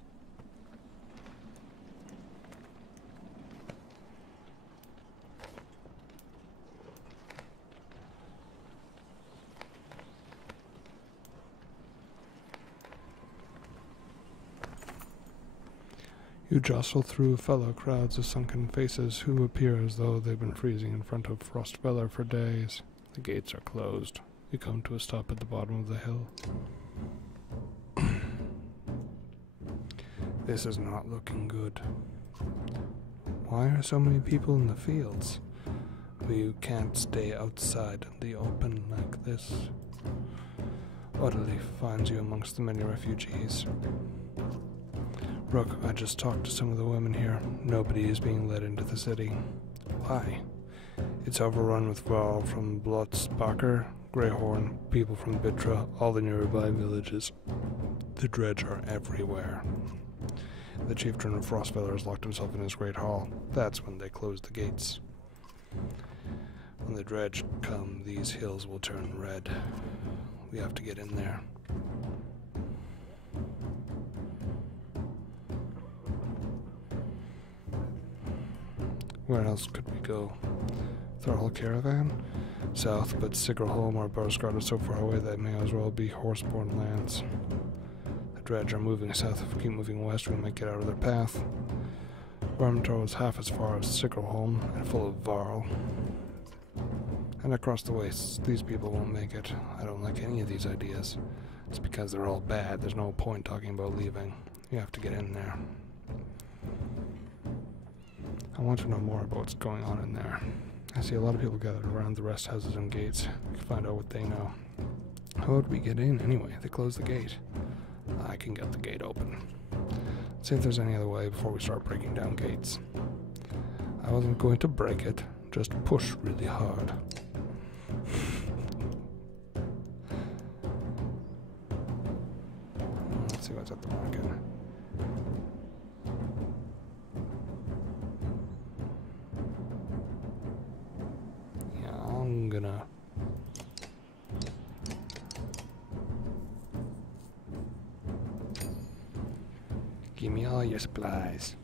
You jostle through fellow crowds of sunken faces who appear as though they've been freezing in front of Frostvellir for days. The gates are closed. You come to a stop at the bottom of the hill. This is not looking good. Why are so many people in the fields? You can't stay outside in the open like this. Utterly finds you amongst the many refugees. Rook, I just talked to some of the women here. Nobody is being let into the city. Why? It's overrun with Varl from Blotsbacher, Greyhorn, people from Bitra, all the nearby villages. The dredge are everywhere. The chieftain of Frostvellir has locked himself in his great hall. That's when they close the gates. When the dredge come, these hills will turn red. We have to get in there. Where else could we go? Thorhall Caravan? South, but Sigrholm or Bursgard are so far away that it may as well be horse-borne lands. The dredge are moving south. If we keep moving west, we might get out of their path. Wormtor is half as far as Sigrholm and full of Varl. And across the wastes, these people won't make it. I don't like any of these ideas. It's because they're all bad. There's no point talking about leaving. You have to get in there. I want to know more about what's going on in there. I see a lot of people gathered around the rest houses and gates. We can find out what they know. How would we get in anyway? They closed the gate. I can get the gate open. See if there's any other way before we start breaking down gates. I wasn't going to break it, just push really hard. Let's see what's at the market. I'm gonna Give me all your supplies.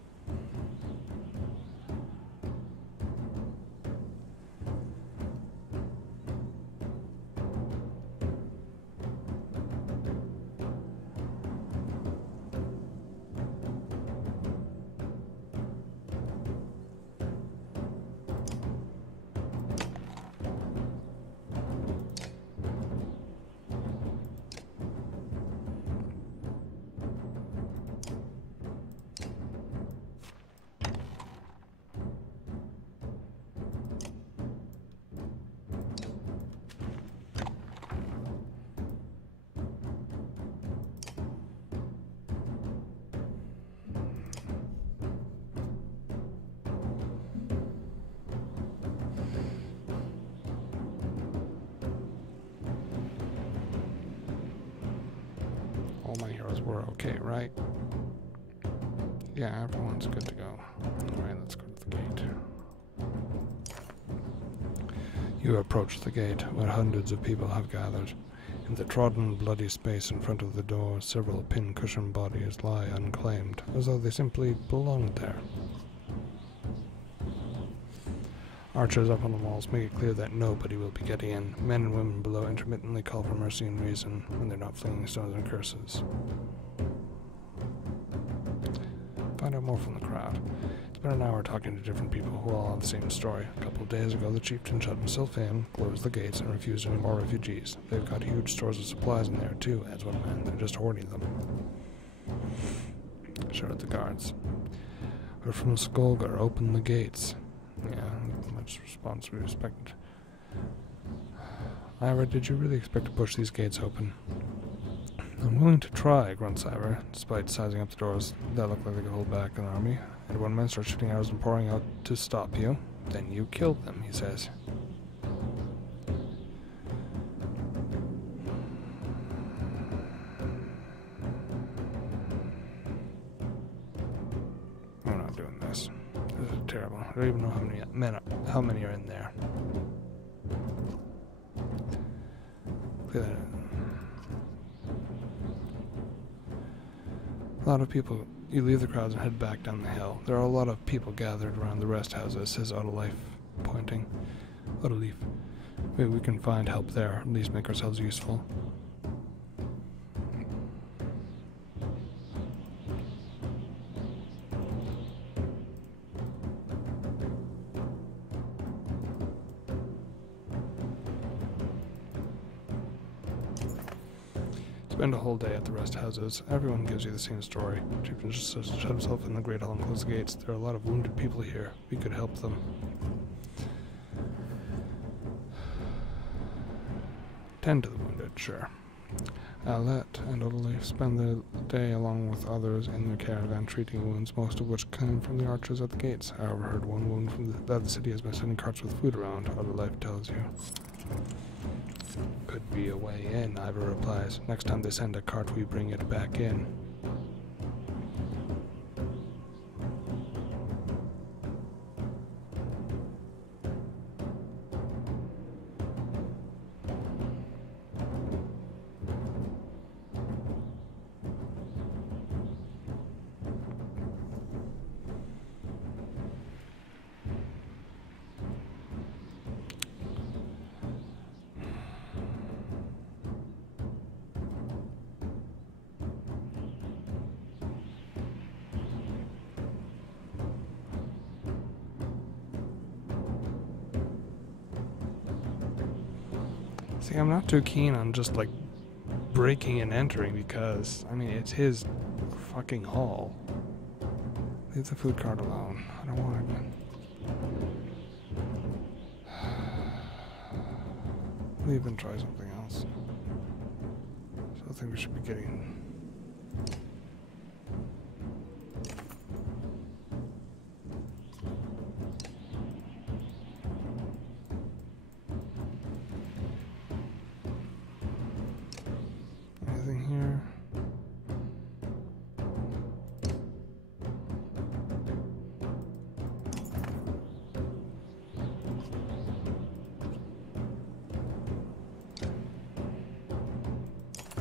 All my heroes were okay, right? Yeah, everyone's good to go. Alright, let's go to the gate. You approach the gate, where hundreds of people have gathered. In the trodden, bloody space in front of the door, several pin-cushioned bodies lie unclaimed, as though they simply belonged there. Archers up on the walls make it clear that nobody will be getting in. Men and women below intermittently call for mercy and reason when they're not flinging stones and curses. Find out more from the crowd. It's been an hour talking to different people who all have the same story. A couple of days ago, the chieftain shut himself in, closed the gates, and refused any more refugees. They've got huge stores of supplies in there, too, adds one man. They're just hoarding them. Shouted the guards. We're from Skolgar. Open the gates. Yeah, much response we expected. Ivor, did you really expect to push these gates open? I'm willing to try, grunts Ivor, despite sizing up the doors that look like they could hold back an army. And when men start shooting arrows and pouring out to stop you, then you kill them, he says. I'm not doing this. This is terrible. I don't even know how many are in there. Look at that. A lot of people. You leave the crowds and head back down the hill. There are a lot of people gathered around the rest houses, says Autolife, pointing. Autoleaf. Maybe we can find help there, at least make ourselves useful. Spend a whole day at the rest houses. Everyone gives you the same story. Chieftain just says to shut himself in the great hall and close the gates. There are a lot of wounded people here. We could help them. Tend to the wounded, sure. Alette and Odeleif spend the day along with others in their caravan treating wounds, most of which come from the archers at the gates. I overheard one wound from that the city has been sending carts with food around, Odeleif tells you. Could be a way in, Ivor replies. Next time they send a cart, we bring it back in. See, I'm not too keen on just, like, breaking and entering because, I mean, it's his fucking hall. Leave the food cart alone. I don't want to leave and try something else. So I think we should be getting... anything here?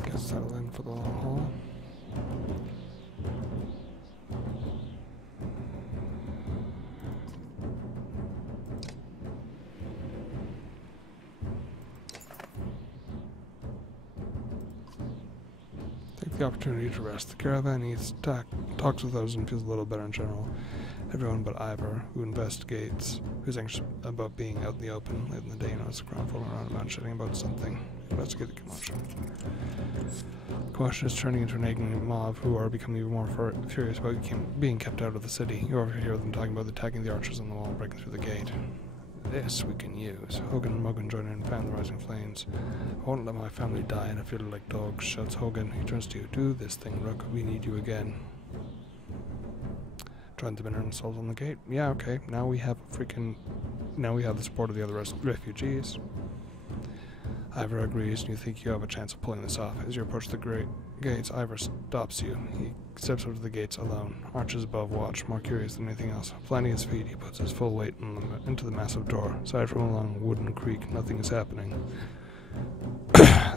Guess settle in for the long haul. Take the opportunity to rest. The caravan eats, talks with others, and feels a little better in general. Everyone but Ivor, who's anxious about being out in the open. Late in the day, notices a crowd falling around a mountain shouting about something. Investigate the commotion. The commotion is turning into an angry mob who are becoming even more furious about being kept out of the city. You overhear them talking about attacking the archers on the wall and breaking through the gate. This we can use. Hogan and Mugan join in and fan the rising flames. I won't let my family die in a field like dogs, shouts Hogan. He turns to you. Do this thing, Rook. We need you again. Join the banner and assault on the gate. Yeah, okay. Now we have the support of the other refugees. Ivor agrees, and you think you have a chance of pulling this off. As you approach the great gates, Ivor stops you. He steps over to the gates alone. Arches above watch, more curious than anything else. Planting his feet, he puts his full weight into the massive door. Aside from a long wooden creak, nothing is happening.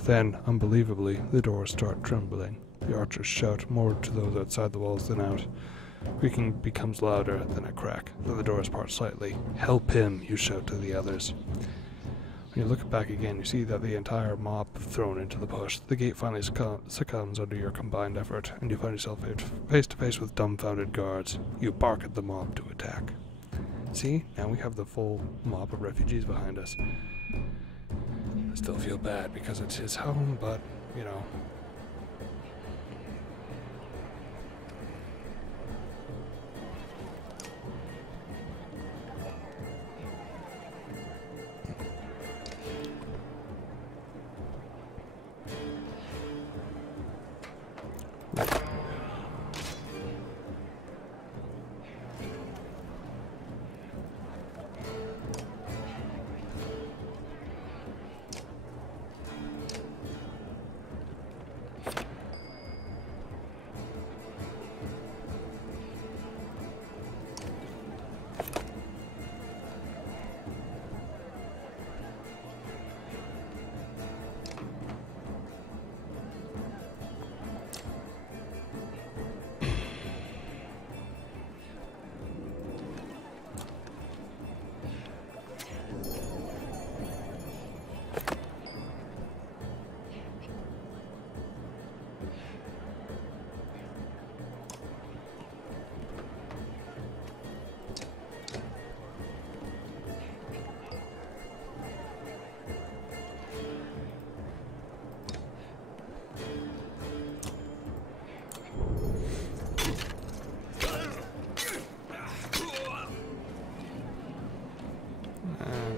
Then, unbelievably, the doors start trembling. The archers shout more to those outside the walls than out. Creaking becomes louder than a crack. Then the doors part slightly. Help him, you shout to the others. When you look back again, you see that the entire mob have thrown into the push. The gate finally succumbs under your combined effort, and you find yourself face to face with dumbfounded guards. You bark at the mob to attack. See? Now we have the full mob of refugees behind us. I still feel bad because it's his home, but, you know.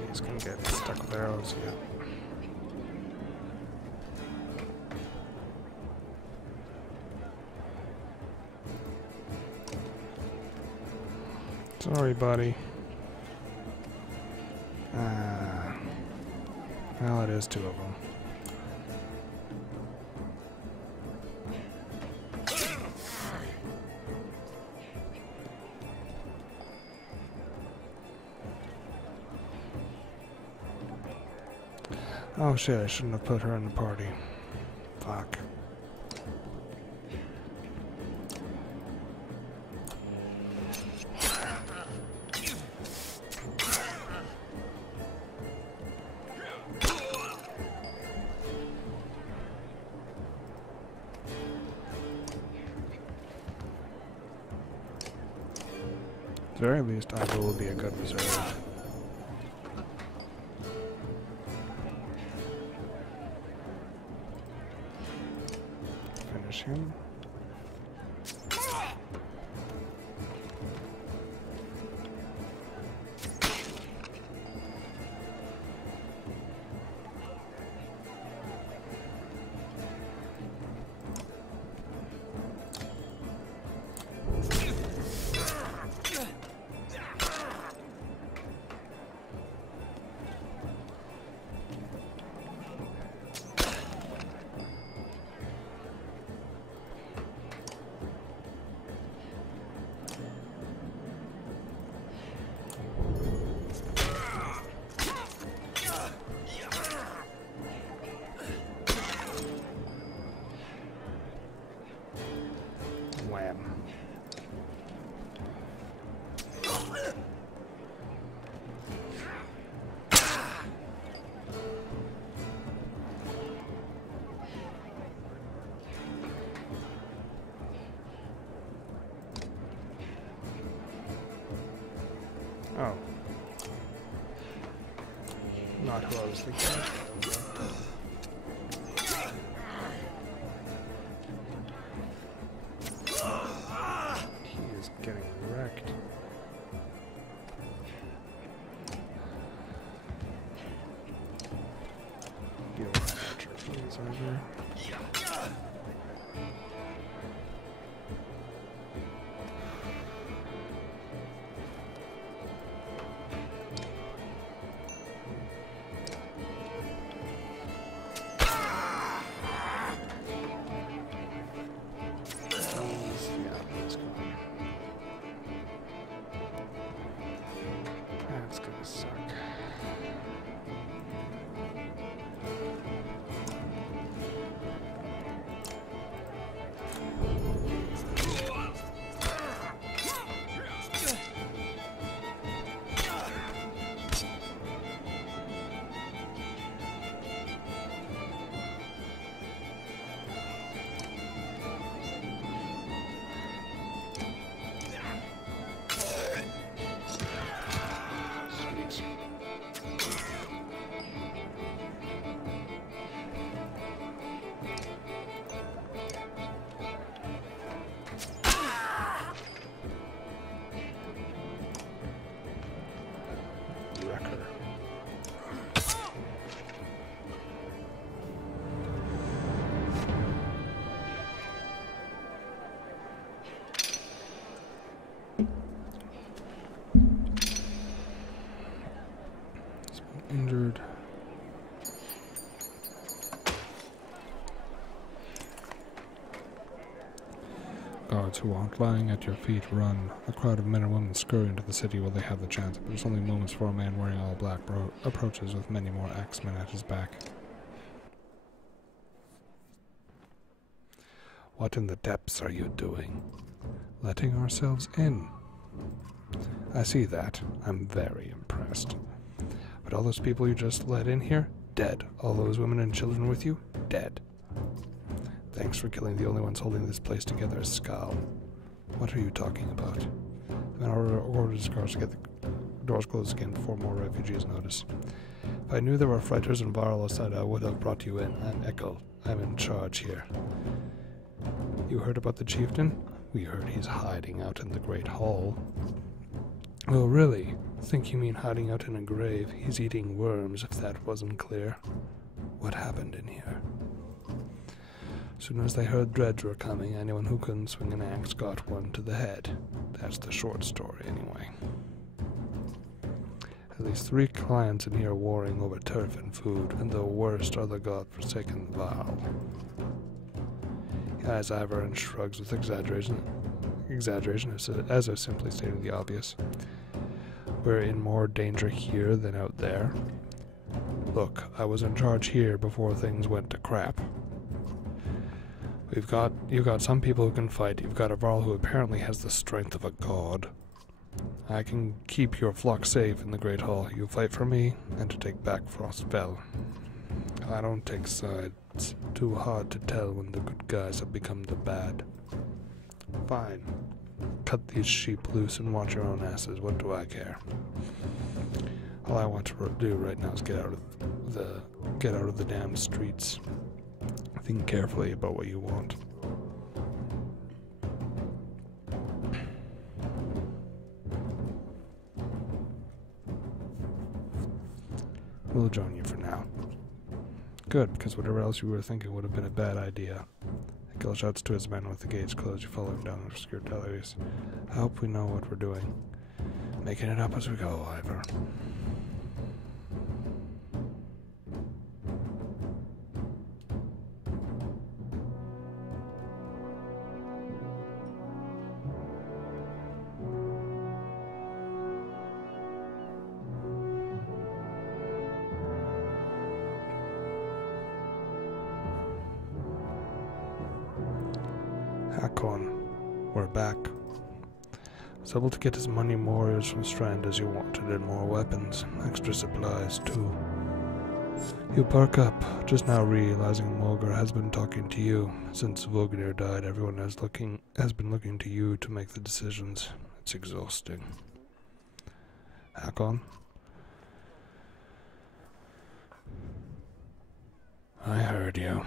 He's gonna get stuck with arrows, yeah. Sorry, buddy. Well, it is two of them. Oh shit, I shouldn't have put her in the party. Fuck. At the very least, Ivor will be a good reserve. Finish him. Oh. Not who I was thinking of. He is getting wrecked. Deal with atrophies over. That's gonna suck. Injured. Guards who aren't lying at your feet run. A crowd of men and women scurry into the city while they have the chance, but it's only moments before a man wearing all black approaches with many more axemen at his back. What in the depths are you doing? Letting ourselves in. I see that. I'm very impressed. But all those people you just let in here? Dead. All those women and children with you? Dead. Thanks for killing the only ones holding this place together, Skal. What are you talking about? The man ordered his guards to get the doors closed again before more refugees notice. If I knew there were fighters in Varl outside, I would have brought you in. I'm Ekel. I'm in charge here. You heard about the chieftain? We heard he's hiding out in the Great Hall. Oh, really? Think you mean hiding out in a grave? He's eating worms, if that wasn't clear. What happened in here? As soon as they heard Dredge were coming, anyone who couldn't swing an axe got one to the head. That's the short story, anyway. At least 3 clans in here warring over turf and food, and the worst are the god-forsaken Varl. He eyes Ivor and shrugs with exaggeration as if simply stating the obvious. We're in more danger here than out there. Look, I was in charge here before things went to crap. You've got some people who can fight. You've got a Varl who apparently has the strength of a god. I can keep your flock safe in the Great Hall. You fight for me, and to take back Frostfell. I don't take sides. Too hard to tell when the good guys have become the bad. Fine. Cut these sheep loose and watch your own asses. What do I care? All I want to do right now is get out of the damn streets. Think carefully about what you want. We'll join you for now. Good, because whatever else you were thinking would have been a bad idea. Ekel shouts to his men with the gates closed. You follow him down the obscure galleries. I hope we know what we're doing. Making it up as we go, Ivor. Hakon, we're back. I was able to get as many warriors from Strand as you wanted and more weapons, extra supplies too. You perk up, just now realizing Mulgar has been talking to you. Since Vognir died, everyone has been looking to you to make the decisions. It's exhausting. Hakon? I heard you.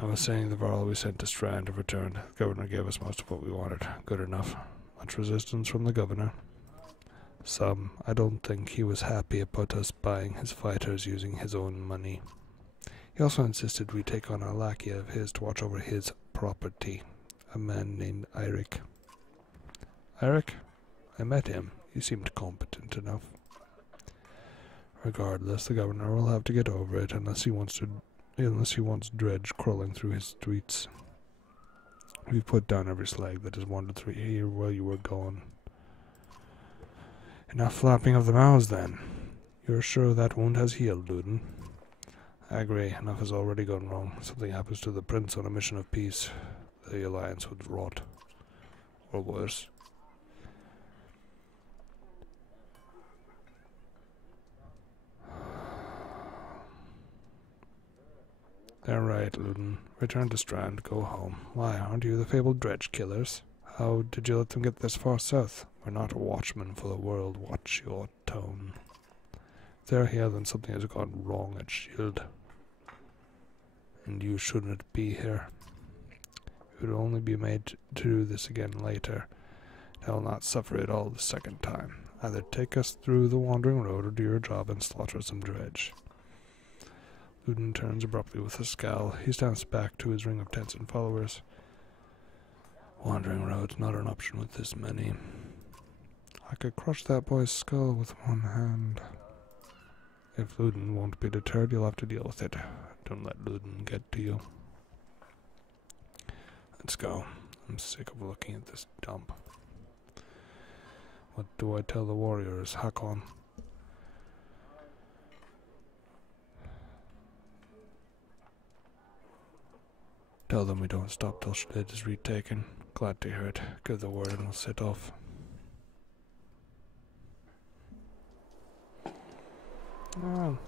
I was saying the Varl we sent to Strand have returned. The governor gave us most of what we wanted. Good enough. Much resistance from the governor. Some. I don't think he was happy about us buying his fighters using his own money. He also insisted we take on a lackey of his to watch over his property. A man named Eirik. Eirik? I met him. He seemed competent enough. Regardless, the governor will have to get over it unless he wants dredge crawling through his streets. We've put down every slag that has wandered through here while you were gone. Enough flapping of the mouths, then. You're sure that wound has healed, Ludin? I agree. Enough has already gone wrong. Something happens to the prince on a mission of peace. The alliance would rot. Or worse. They're right, Ludin. Return to Strand. Go home. Why, aren't you the fabled dredge killers? How did you let them get this far south? We're not watchmen for the world. Watch your tone. If they're here, then something has gone wrong at Shield. And you shouldn't be here. You would only be made to do this again later. I will not suffer it all the second time. Either take us through the wandering road or do your job and slaughter some dredge. Ludin turns abruptly with a scowl. He stands back to his ring of tents and followers. Wandering road's not an option with this many. I could crush that boy's skull with one hand. If Ludin won't be deterred, you'll have to deal with it. Don't let Ludin get to you. Let's go. I'm sick of looking at this dump. What do I tell the warriors, Hakon? Tell them we don't stop till Schlid is retaken. Glad to hear it. Give the word and we'll set off.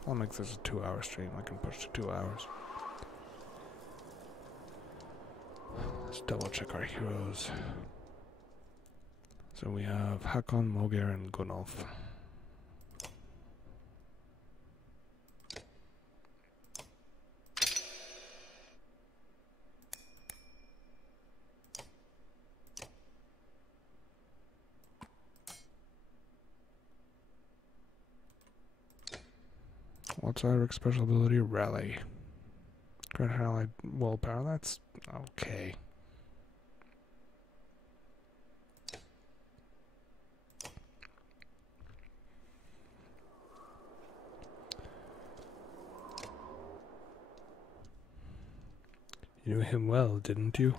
I'll make this a 2-hour stream. I can push to 2 hours. Let's double check our heroes. So we have Hakon, Moger, and Gunnulf. What's Eirik's special ability? Rally. Grant allied willpower. That's okay. You knew him well, didn't you?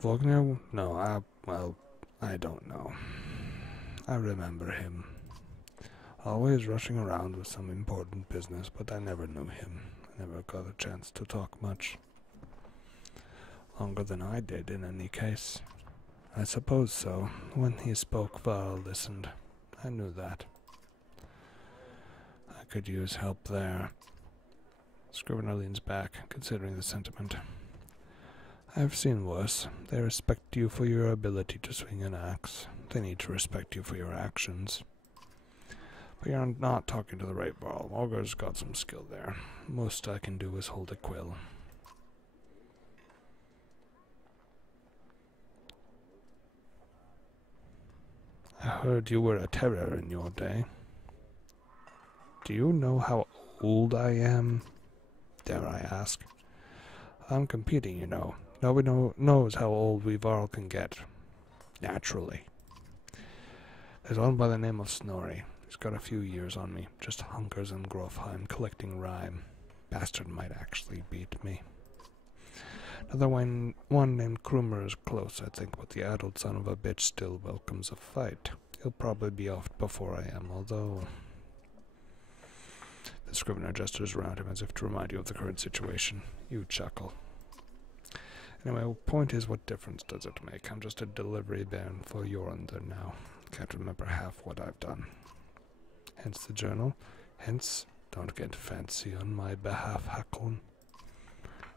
Wagner? No, I don't know. I remember him. Always rushing around with some important business, but I never knew him. I never got a chance to talk much. Longer than I did, in any case. I suppose so. When he spoke, Val listened. I knew that. I could use help there. Scrivener leans back, considering the sentiment. I've seen worse. They respect you for your ability to swing an axe. They need to respect you for your actions. But you're not talking to the right Varl. Auger's got some skill there. Most I can do is hold a quill. I heard you were a terror in your day. Do you know how old I am? Dare I ask? I'm competing, you know. Nobody knows how old we Varl can get. Naturally. There's one by the name of Snorri. He's got a few years on me. Just hunkers in Grofheim, collecting rhyme. Bastard might actually beat me. Another one named Krumer is close, I think, but the adult son of a bitch still welcomes a fight. He'll probably be off before I am, although... The Scrivener gestures around him as if to remind you of the current situation. You chuckle. Anyway, point is, what difference does it make? I'm just a delivery baron for Jorundr now. Can't remember half what I've done. Hence the journal. Hence, don't get fancy on my behalf, Hakon.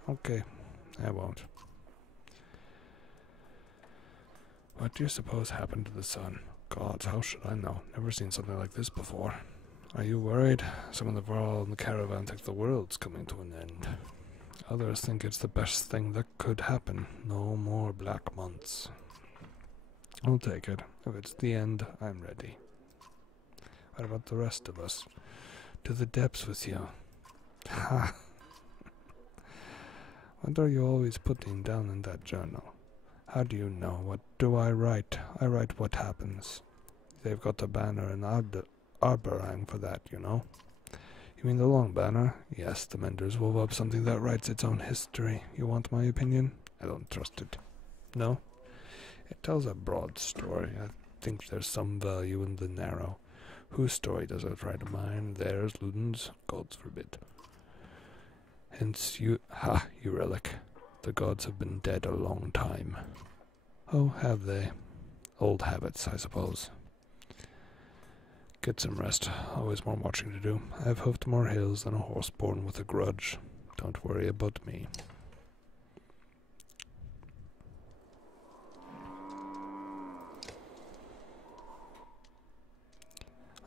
Okay, I won't. What do you suppose happened to the sun? Gods, how should I know? Never seen something like this before. Are you worried? Some of the Varl in the caravan think the world's coming to an end. Others think it's the best thing that could happen. No more black months. I'll take it. If it's the end, I'm ready. What about the rest of us? To the depths with you. Ha! What are you always putting down in that journal? How do you know? What do I write? I write what happens. They've got a banner in Arborang for that, you know. You mean the long banner? Yes, the Menders wove up something that writes its own history. You want my opinion? I don't trust it. No? It tells a broad story. I think there's some value in the narrow. Whose story does it try to mine? Theirs, Ludin's? Gods forbid. Hence you relic. The gods have been dead a long time. Oh, have they? Old habits, I suppose. Get some rest. Always more watching to do. I've hoofed more hills than a horse born with a grudge. Don't worry about me.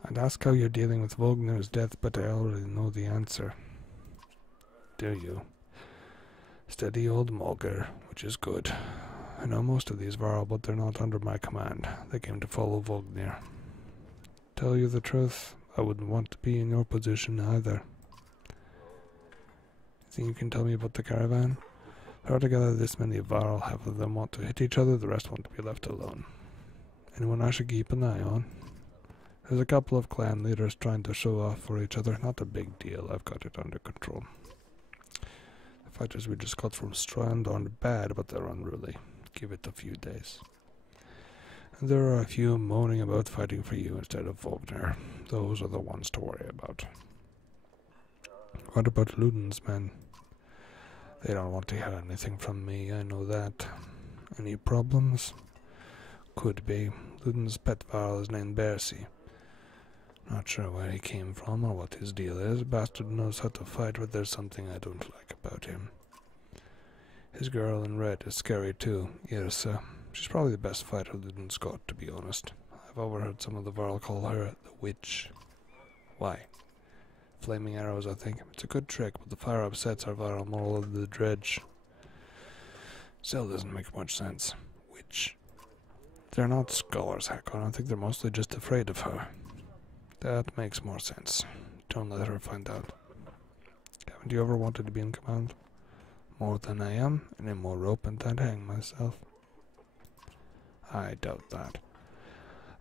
I'd ask how you're dealing with Vognir's death, but I already know the answer. Do you? Steady old Mulger, which is good. I know most of these Varl, but they're not under my command. They came to follow Vognir. Tell you the truth, I wouldn't want to be in your position either. Think you can tell me about the caravan? If together this many Varl, half of them want to hit each other, the rest want to be left alone. Anyone I should keep an eye on? There's a couple of clan leaders trying to show off for each other. Not a big deal, I've got it under control. The fighters we just got from Strand aren't bad, but they're unruly. Give it a few days. And there are a few moaning about fighting for you instead of Vognir. Those are the ones to worry about. What about Ludin's men? They don't want to hear anything from me, I know that. Any problems? Could be. Ludin's pet Varl is named Bersi. Not sure where he came from or what his deal is. Bastard knows how to fight, but there's something I don't like about him. His girl in red is scary too, Irsa. She's probably the best fighter Ludin's got, to be honest. I've overheard some of the Varl call her the Witch. Why? Flaming arrows, I think. It's a good trick, but the fire upsets our Varl more than the dredge. Still doesn't make much sense. Witch. They're not scholars, Hakon. I think they're mostly just afraid of her. That makes more sense. Don't let her find out. Haven't you ever wanted to be in command? More than I am. Any more rope and I'd hang myself. I doubt that.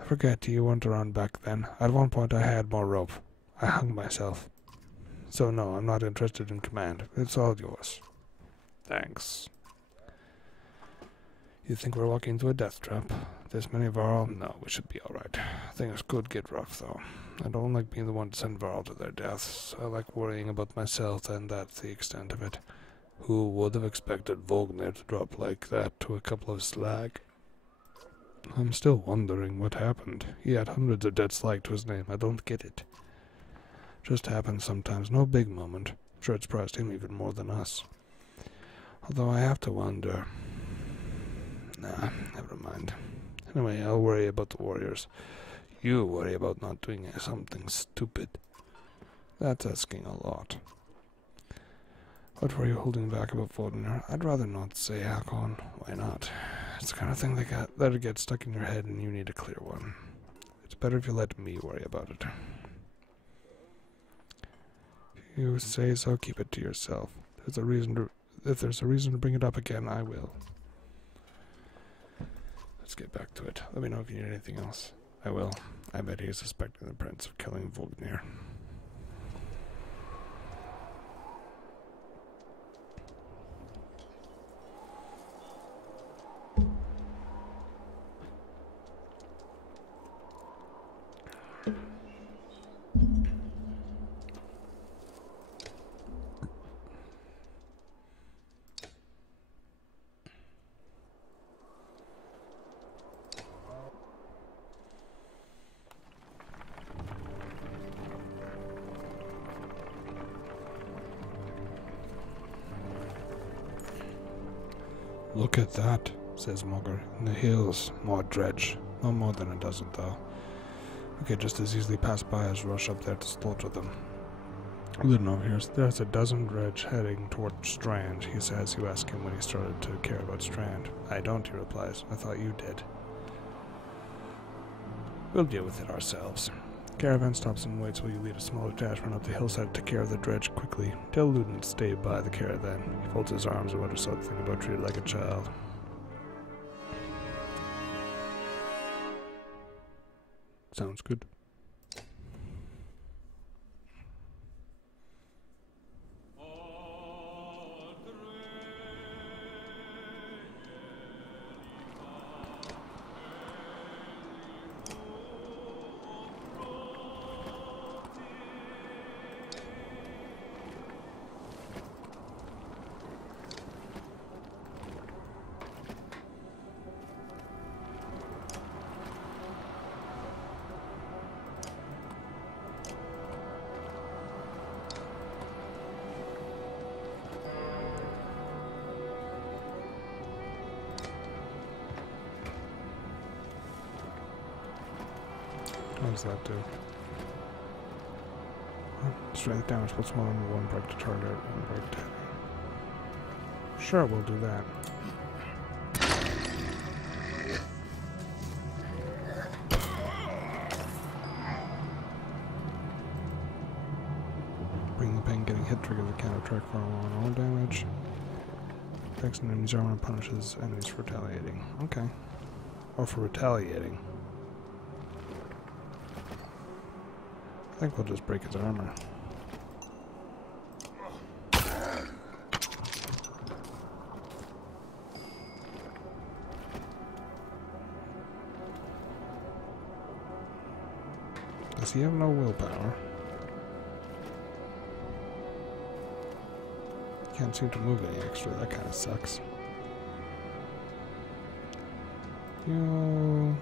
I forget you weren't around back then. At one point I had more rope. I hung myself. So no, I'm not interested in command. It's all yours. Thanks. You think we're walking into a death trap? This many Varl? No, we should be alright. Things could get rough, though. I don't like being the one to send Varl to their deaths. I like worrying about myself, and that's the extent of it. Who would have expected Vognir to drop like that to a couple of slag? I'm still wondering what happened. He had hundreds of dead slag to his name. I don't get it. Just happens sometimes. No big moment. I'm sure it surprised him even more than us. Although I have to wonder... Nah, never mind. Anyway, I'll worry about the warriors. You worry about not doing something stupid. That's asking a lot. What were you holding back about Vognir? I'd rather not say, Hakon. Why not? It's the kind of thing that gets stuck in your head and you need a clear one. It's better if you let me worry about it. If you say so, keep it to yourself. If there's a reason to bring it up again, I will. Let's get back to it. Let me know if you need anything else. I will. I bet he is suspecting the prince of killing Vognir. Look at that. says Mugger. In the hills, more dredge. No more than a dozen, though. We could just as easily pass by as rush up there to slaughter them. Ludinov hears there's a dozen dredge heading toward Strand. He says you ask him when he started to care about Strand. I don't, he replies. I thought you did. We'll deal with it ourselves. Caravan stops and waits while you lead a small detachment up the hillside to care of the dredge quickly. Tell Ludin to stay by the caravan. He folds his arms and mutters something about treated like a child. Sounds good. What does that do? Strength damage plus one break to target, one break to heavy. Sure, we'll do that. Bring the pain, getting hit triggers a counter track for all damage. Attacks an enemy's armor and punishes enemies for retaliating. Okay. Or for retaliating. I think we'll just break his armor. Does he have no willpower? Can't seem to move any extra, that kind of sucks. Yo.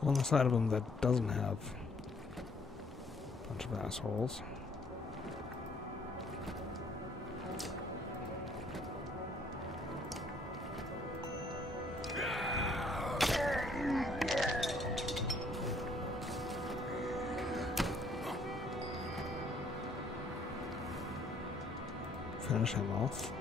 Go on the side of him that doesn't have a bunch of assholes. Finish him off.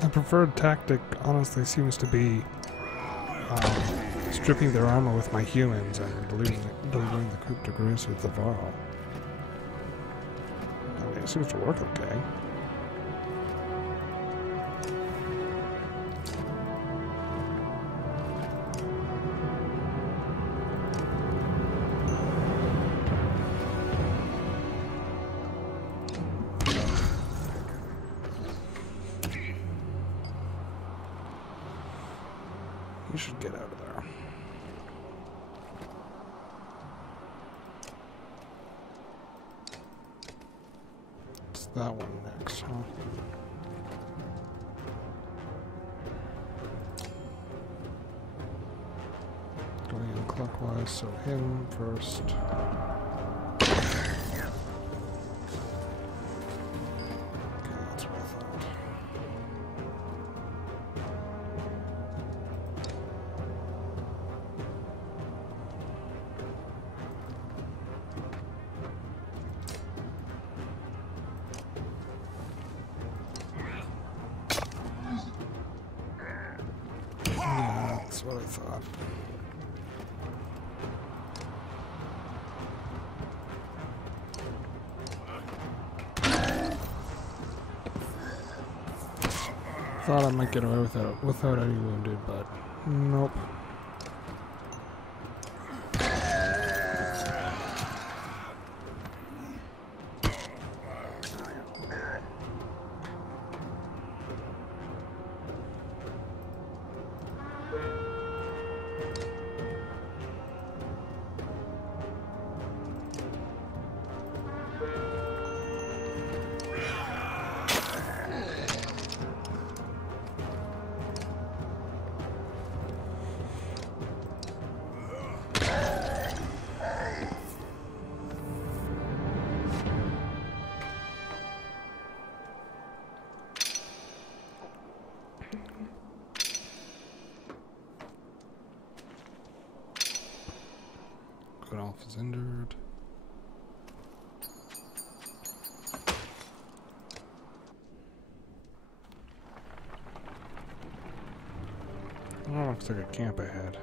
The preferred tactic honestly seems to be stripping their armor with my humans and delivering the coup de grace with the Varl. I mean, it seems to work okay. You should get out of there. It's that one next, huh? clockwise, so him first. Okay, that's what I thought. Yeah, that's what I thought. Thought I might get away with it without any wounded, but nope. Alf is injured. Oh, looks like a camp ahead.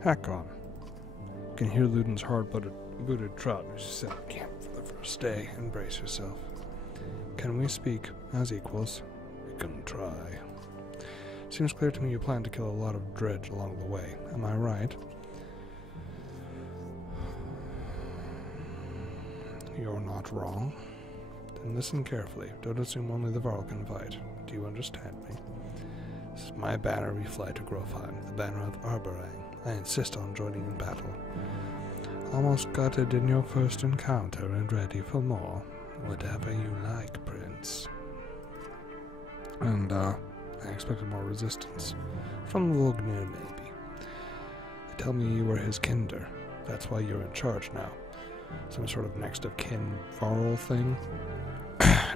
Hack on. You can hear Luden's hard-booted trot as you set up camp for the first day. Embrace yourself. Can we speak as equals? We can try. Seems clear to me you plan to kill a lot of dredge along the way. Am I right? You're not wrong. Then listen carefully. Don't assume only the Varl can fight. Do you understand me? This is my banner we fly to Grofheim, the banner of Arborang. I insist on joining in battle. Almost gutted in your first encounter and ready for more. Whatever you like, Prince. And, I expected more resistance. From Vognir, maybe. They tell me you were his kinder. That's why you're in charge now. Some sort of next of kin Varl thing?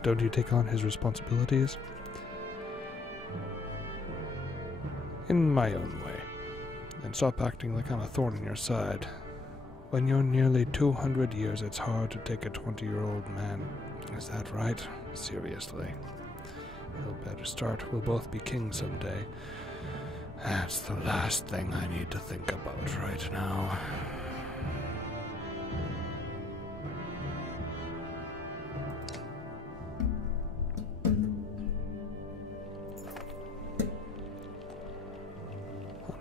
Don't you take on his responsibilities? In my own way. And stop acting like I'm a thorn in your side. When you're nearly 200 years, it's hard to take a 20-year-old man. Is that right? Seriously. You'll better start. We'll both be kings someday. That's the last thing I need to think about right now.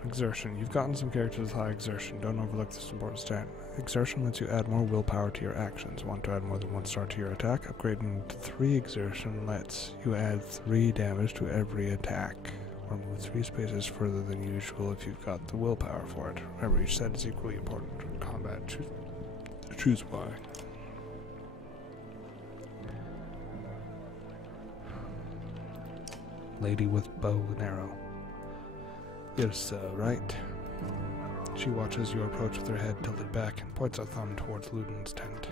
Exertion. You've gotten some characters with high exertion. Don't overlook this important stat. Exertion lets you add more willpower to your actions. Want to add more than one star to your attack? Upgrading to 3 exertion lets you add 3 damage to every attack. Or move 3 spaces further than usual if you've got the willpower for it. Remember, each stat is equally important in combat. Choose why. Lady with bow and arrow. Yes, right. She watches you approach with her head tilted back and points a thumb towards Luden's tent.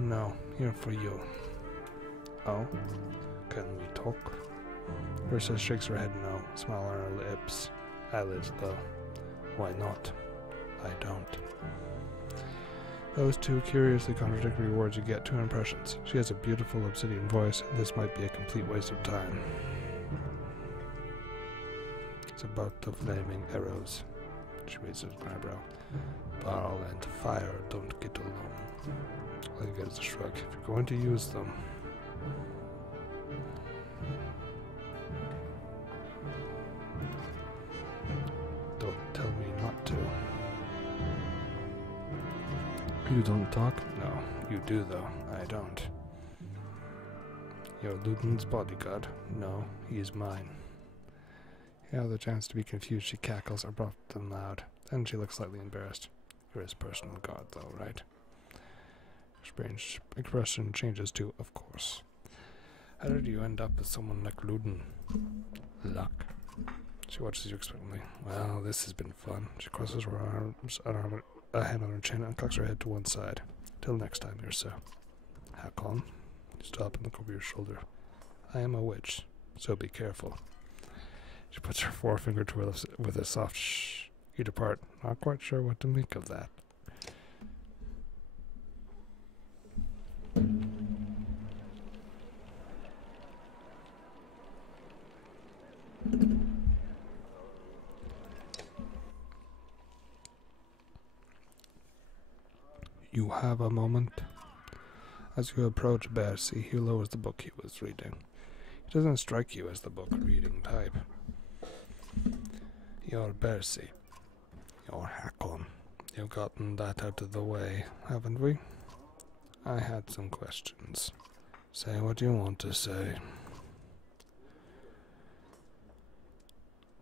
No, here for you. Oh? Can we talk? Ursa shakes her head no, smile on her lips. Eyelids low. Why not? I don't. Those 2 curiously contradictory words, you get 2 impressions. She has a beautiful obsidian voice, and this might be a complete waste of time. It's about the flaming arrows. She raises an eyebrow. Barl and fire don't get along. All you get is a shrug. If you're going to use them. Don't tell me not to. You don't talk? No, you do though. I don't. You're Luden's bodyguard? No, he is mine. Yeah, the chance to be confused, she cackles abrupt and loud. Then she looks slightly embarrassed. You're his personal guard, though, right? Her strange expression changes to, of course. How did you end up with someone like Luden? Luck. She watches you expectantly. Well, this has been fun. She crosses her arms, a hand on her chin, and cocks her head to one side. Till next time, Ursa. Hakon. You stop and look over your shoulder. I am a witch, so be careful. She puts her forefinger to her lips with a soft shh. You depart. Not quite sure what to make of that. You have a moment. As you approach Bercy, he lowers the book he was reading. He doesn't strike you as the book reading type. You're Bercy. You're Hakon. You've gotten that out of the way, haven't we? I had some questions. Say what you want to say.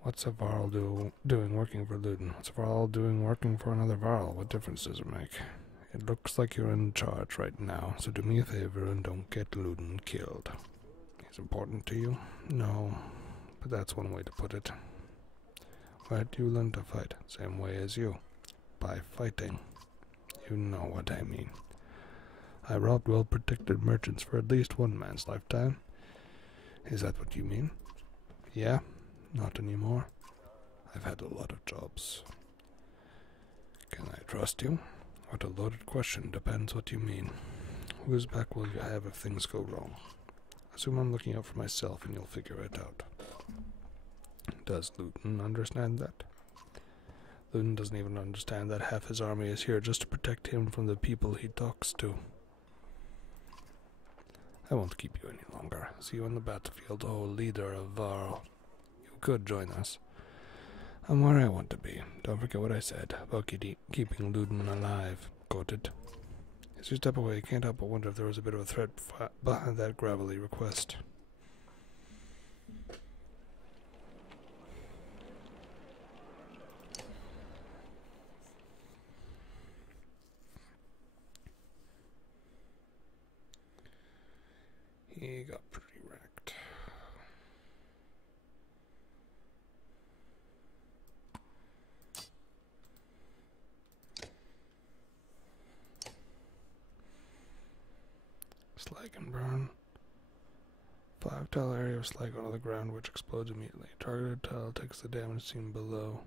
What's a Varl doing working for Luden? What's a Varl doing working for another Varl? What difference does it make? It looks like you're in charge right now, so do me a favor and don't get Luden killed. He's important to you? No, but that's one way to put it. Where do you learn to fight? Same way as you. By fighting. You know what I mean. I robbed well-protected merchants for at least one man's lifetime. Is that what you mean? Yeah? Not anymore. I've had a lot of jobs. Can I trust you? What a loaded question. Depends what you mean. Whose back will you have if things go wrong? Assume I'm looking out for myself and you'll figure it out. Does Luton understand that? Luton doesn't even understand that half his army is here just to protect him from the people he talks to. I won't keep you any longer. See you on the battlefield, oh leader of Varl. You could join us. I'm where I want to be. Don't forget what I said about keeping Luden alive. Got it? As you step away, you can't help but wonder if there was a bit of a threat behind that gravelly request. He got pretty wrecked. Slag and burn. 5 tile area of slag onto the ground, which explodes immediately. Targeted tile takes the damage seen below.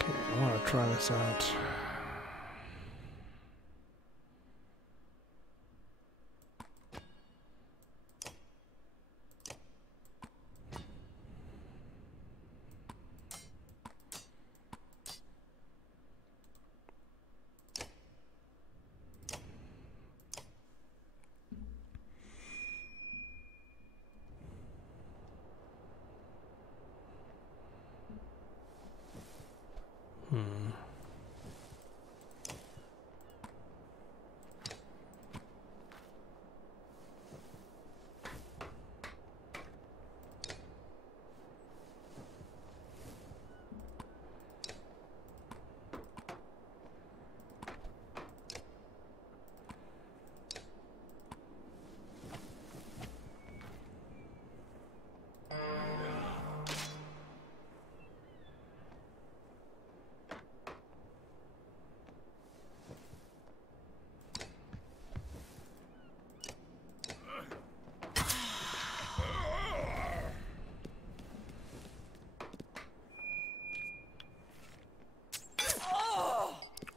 Okay, I want to try this out.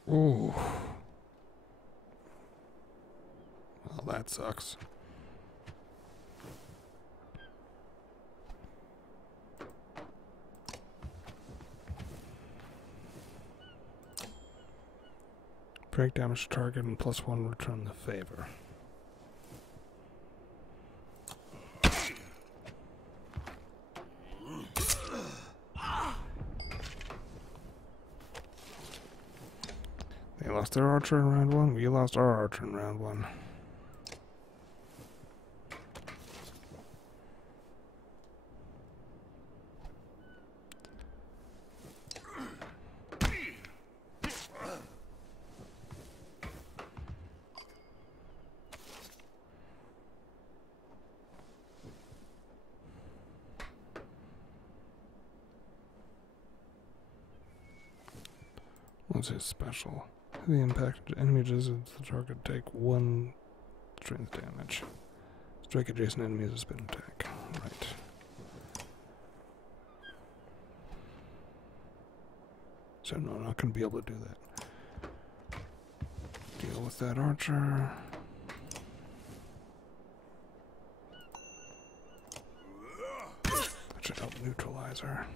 Ooh. Well, that sucks. Break damage to target and +1 return the favor. They lost their archer in round 1, we lost our archer in round 1. What's his special? The impacted enemy visits the target take 1 strength damage. Strike adjacent enemies as a spin attack. Right. So no, I'm not going to be able to do that. Deal with that archer. That should help neutralize her.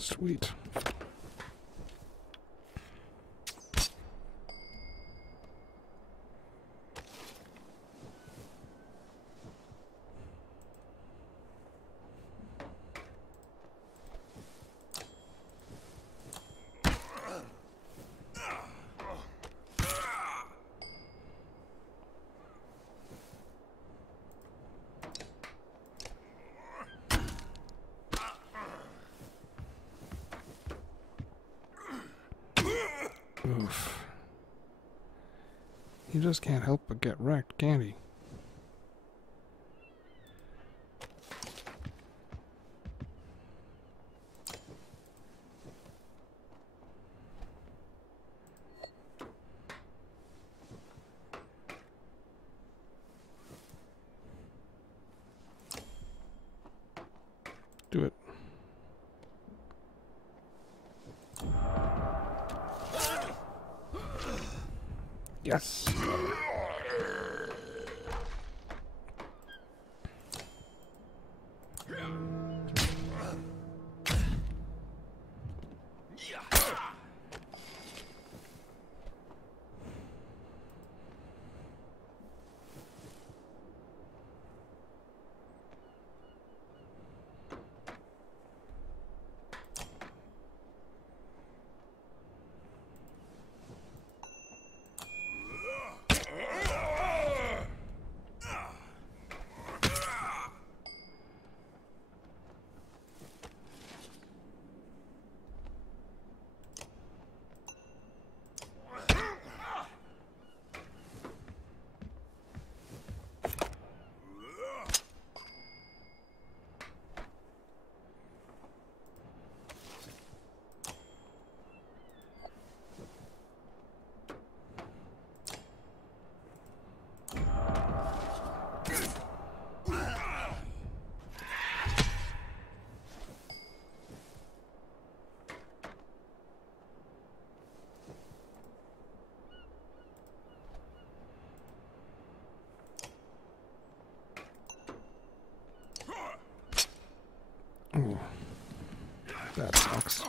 Sweet. Oof. He just can't help but get wrecked, can he? Do it. Yes. Ooh. That sucks.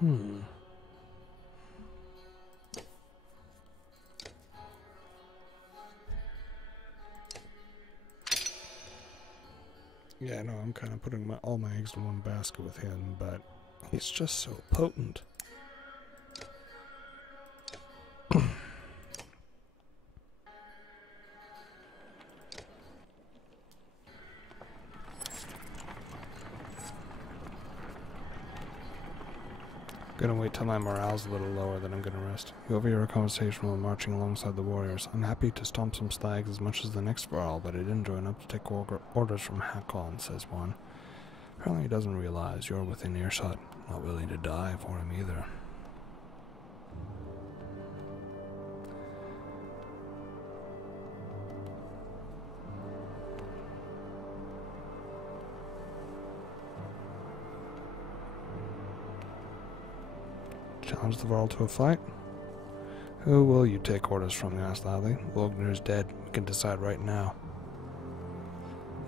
Hmm. Yeah, no, I'm kind of putting all my eggs in one basket with him, but he's just so potent. Gonna wait till my morale's a little lower, then I'm gonna rest. You overhear a conversation while marching alongside the warriors. I'm happy to stomp some stags as much as the next Varl, but I didn't join up to take orders from Hakon, says one. Apparently he doesn't realize you're within earshot. Not willing to die for him either. Challenge the Varl to a fight? Who will you take orders from? He asked loudly. Wogner is dead. We can decide right now.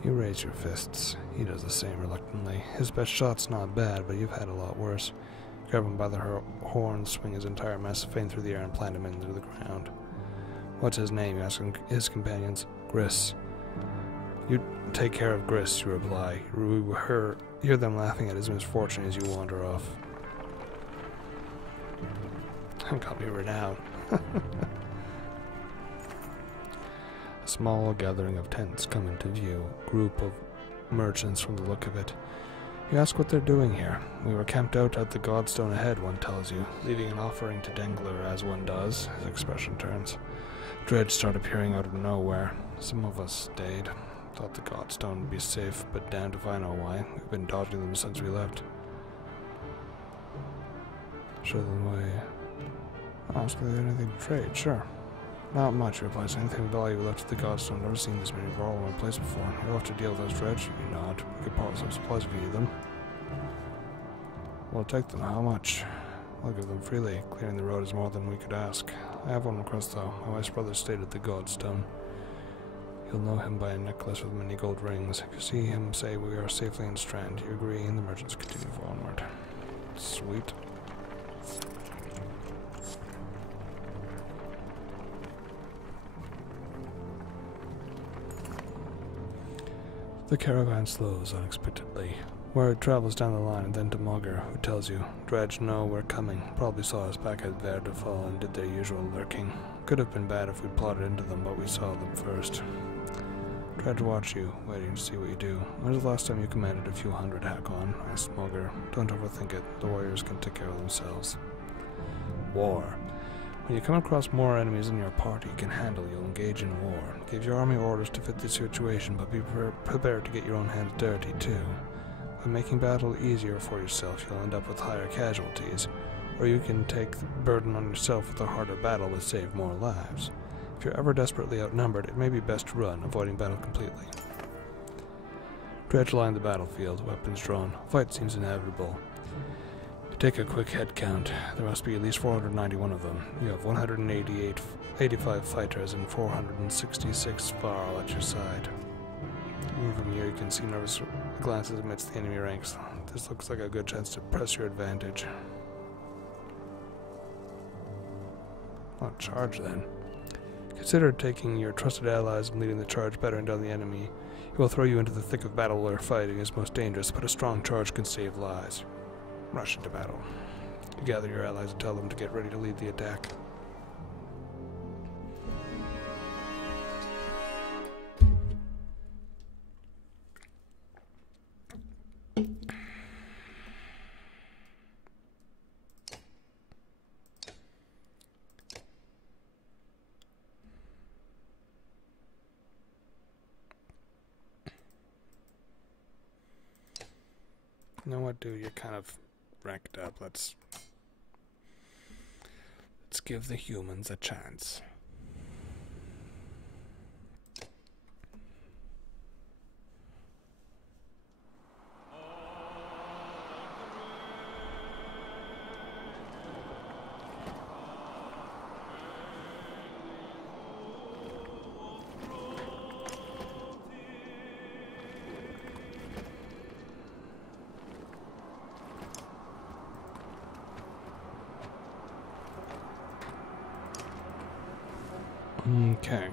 You raise your fists. He does the same reluctantly. His best shot's not bad, but you've had a lot worse. Grab him by the horn, swing his entire mass of fame through the air, and plant him into the ground. What's his name? You ask his companions. Gris. You take care of Gris, you reply. You hear them laughing at his misfortune as you wander off. Got me renowned. A small gathering of tents come into view, a group of merchants from the look of it. You ask what they're doing here. We were camped out at the Godstone ahead, one tells you, leaving an offering to Dengler as one does. His expression turns. Dreads start appearing out of nowhere. Some of us stayed. Thought the Godstone would be safe, but damned if I know why. We've been dodging them since we left. Show them the way. Ask if they had anything to trade, sure. Not much, replies. Anything of value left at the Godstone. Never seen this many Varl in one place before. You'll have to deal with those dredge. You nod. We could borrow some supplies if you need them. We'll take them. How much? I'll give them freely. Clearing the road is more than we could ask. I have one request, though. My wife's brother stayed at the Godstone. You'll know him by a necklace with many gold rings. If you see him, say we are safely in Strand. You agree, and the merchants continue onward. Sweet. The caravan slows unexpectedly. Word travels down the line and then to Mogger, who tells you, Dredge know we're coming. Probably saw us back at Verdefall and did their usual lurking. Could have been bad if we plotted into them, but we saw them first. Dredge watch you, waiting to see what you do. When's the last time you commanded a few hundred Hakon? Asked Mogger. Don't overthink it. The warriors can take care of themselves. War. When you come across more enemies than your party can handle, you'll engage in war. Give your army orders to fit the situation, but be prepared to get your own hands dirty, too. By making battle easier for yourself, you'll end up with higher casualties, or you can take the burden on yourself with a harder battle but save more lives. If you're ever desperately outnumbered, it may be best to run, avoiding battle completely. Dredge line the battlefield, weapons drawn. Fight seems inevitable. Take a quick head count. There must be at least 491 of them. You have 185 fighters and 466 Varl at your side. Even from here you can see nervous glances amidst the enemy ranks. This looks like a good chance to press your advantage. Well, charge then. Consider taking your trusted allies and leading the charge better into the enemy. He will throw you into the thick of battle where fighting is most dangerous, but a strong charge can save lives. Rush into battle. You gather your allies and tell them to get ready to lead the attack. You know what, dude? You're kind of ranked up. Let's give the humans a chance. Okay.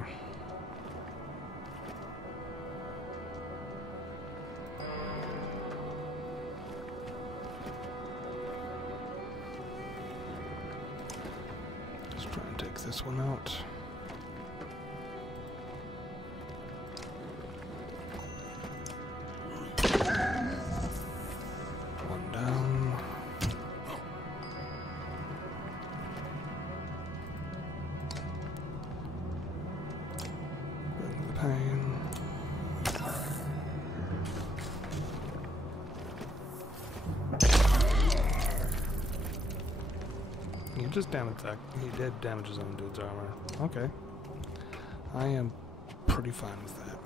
Let's try and take this one out. One down. Bring the pain. You just damaged that. He did damage his own dude's armor. Okay. I am pretty fine with that.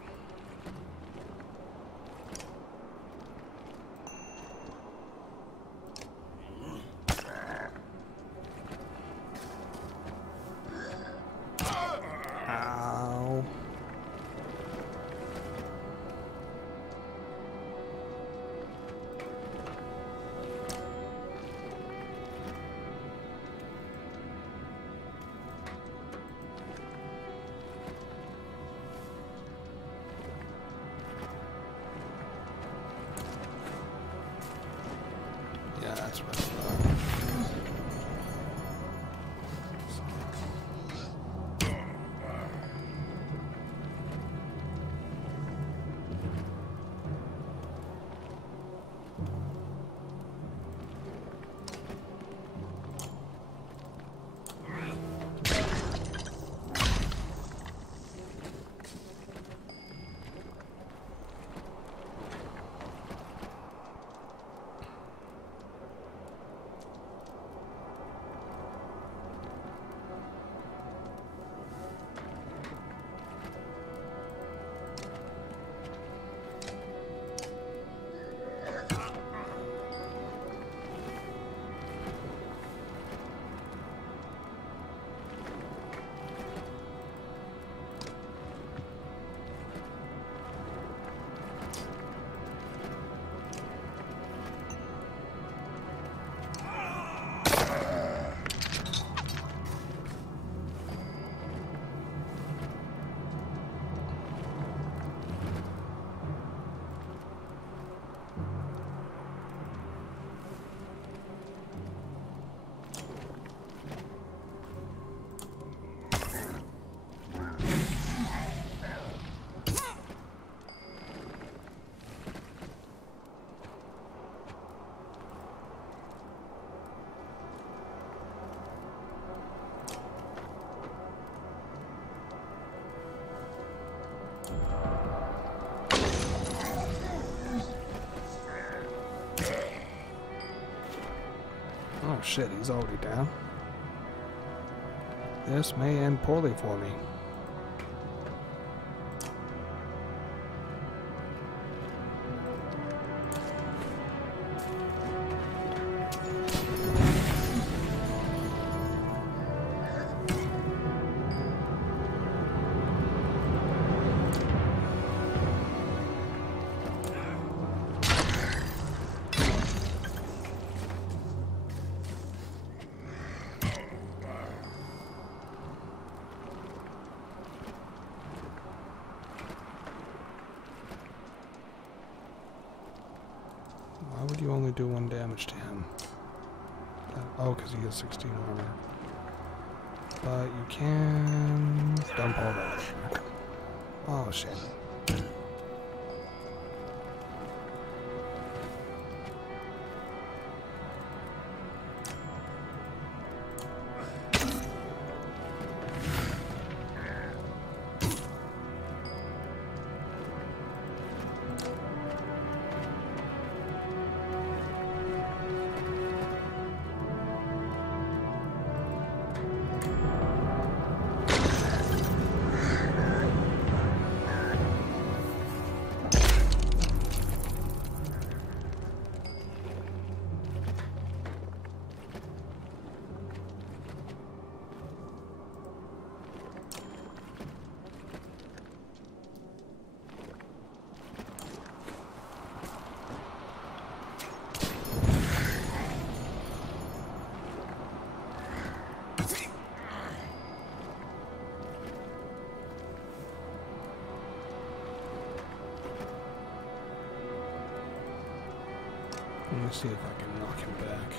Ow. Yeah, that's what I thought. Oh shit, he's already down. This may end poorly for me. Why would you only do 1 damage to him? Oh, because he has 16 armor. But you can dump all that. Oh, shit. me see if I can knock him back.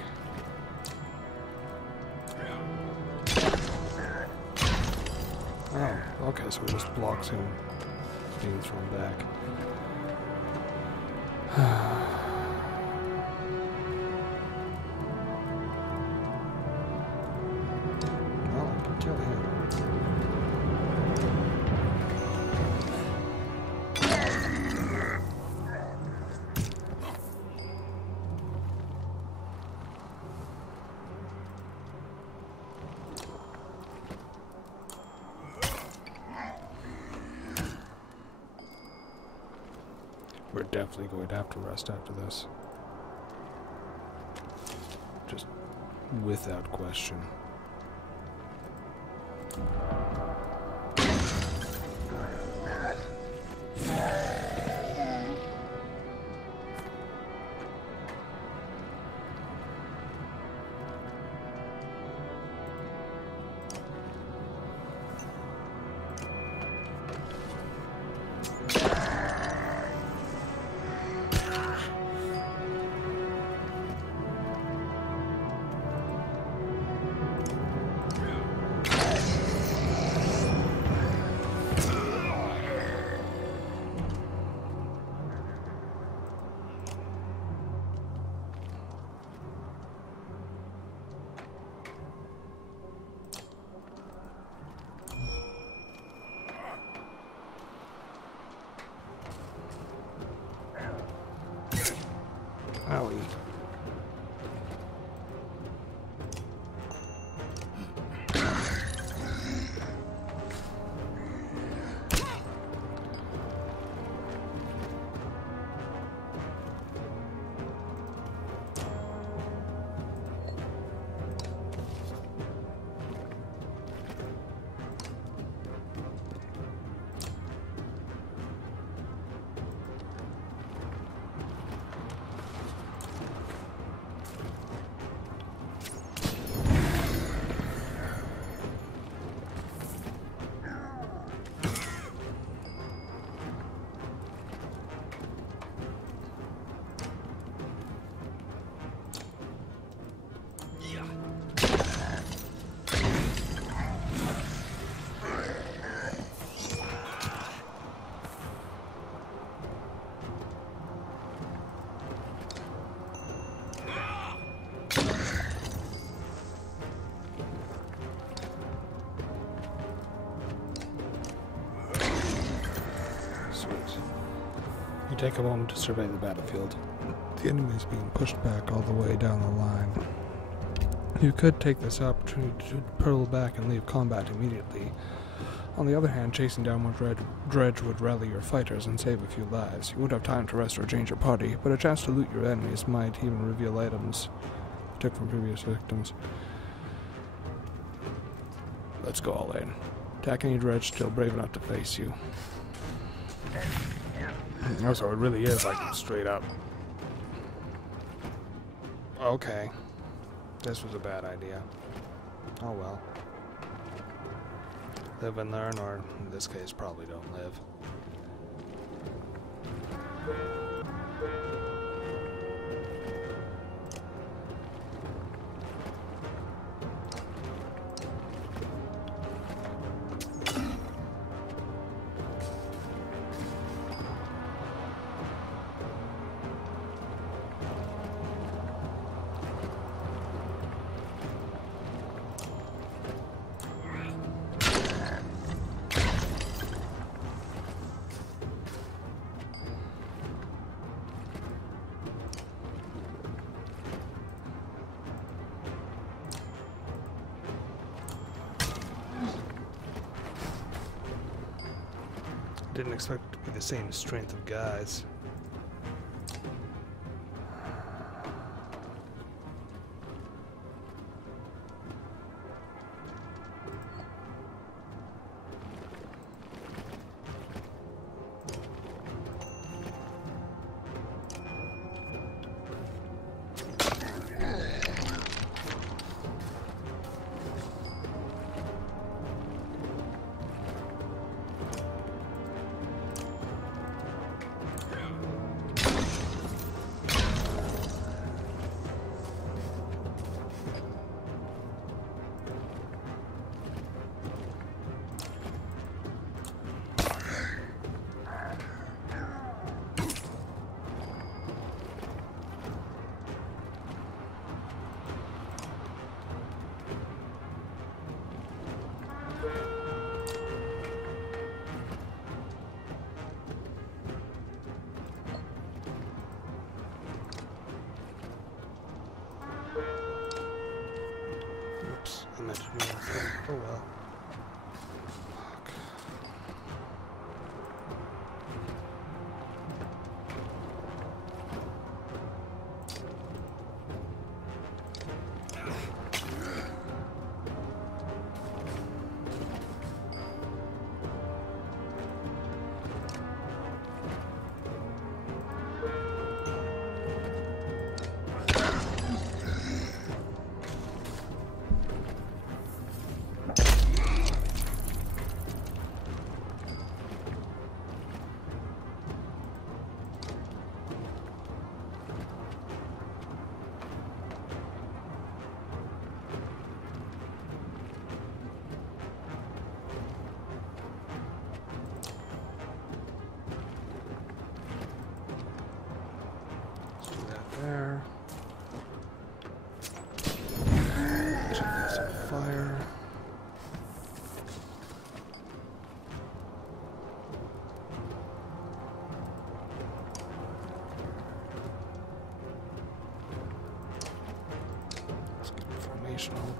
Oh, okay, so it just blocks him being thrown back. Well, I can kill him. We're definitely going to have to rest after this. Just without question. Owie. You take a moment to survey the battlefield. The enemy is being pushed back all the way down the line. You could take this opportunity to pull back and leave combat immediately. On the other hand, chasing down one dredge would rally your fighters and save a few lives. You would have time to rest or change your party, but a chance to loot your enemies might even reveal items you took from previous victims. Let's go all in. Attack any dredge still brave enough to face you. Oh, so it really is like straight up. Okay. This was a bad idea. Oh well. Live and learn, or in this case, probably don't live. Didn't expect it to be the same strength of guys. Oops, I meant to do that thing. Oh well. Fuck. There. Check this on fire. Let's get information all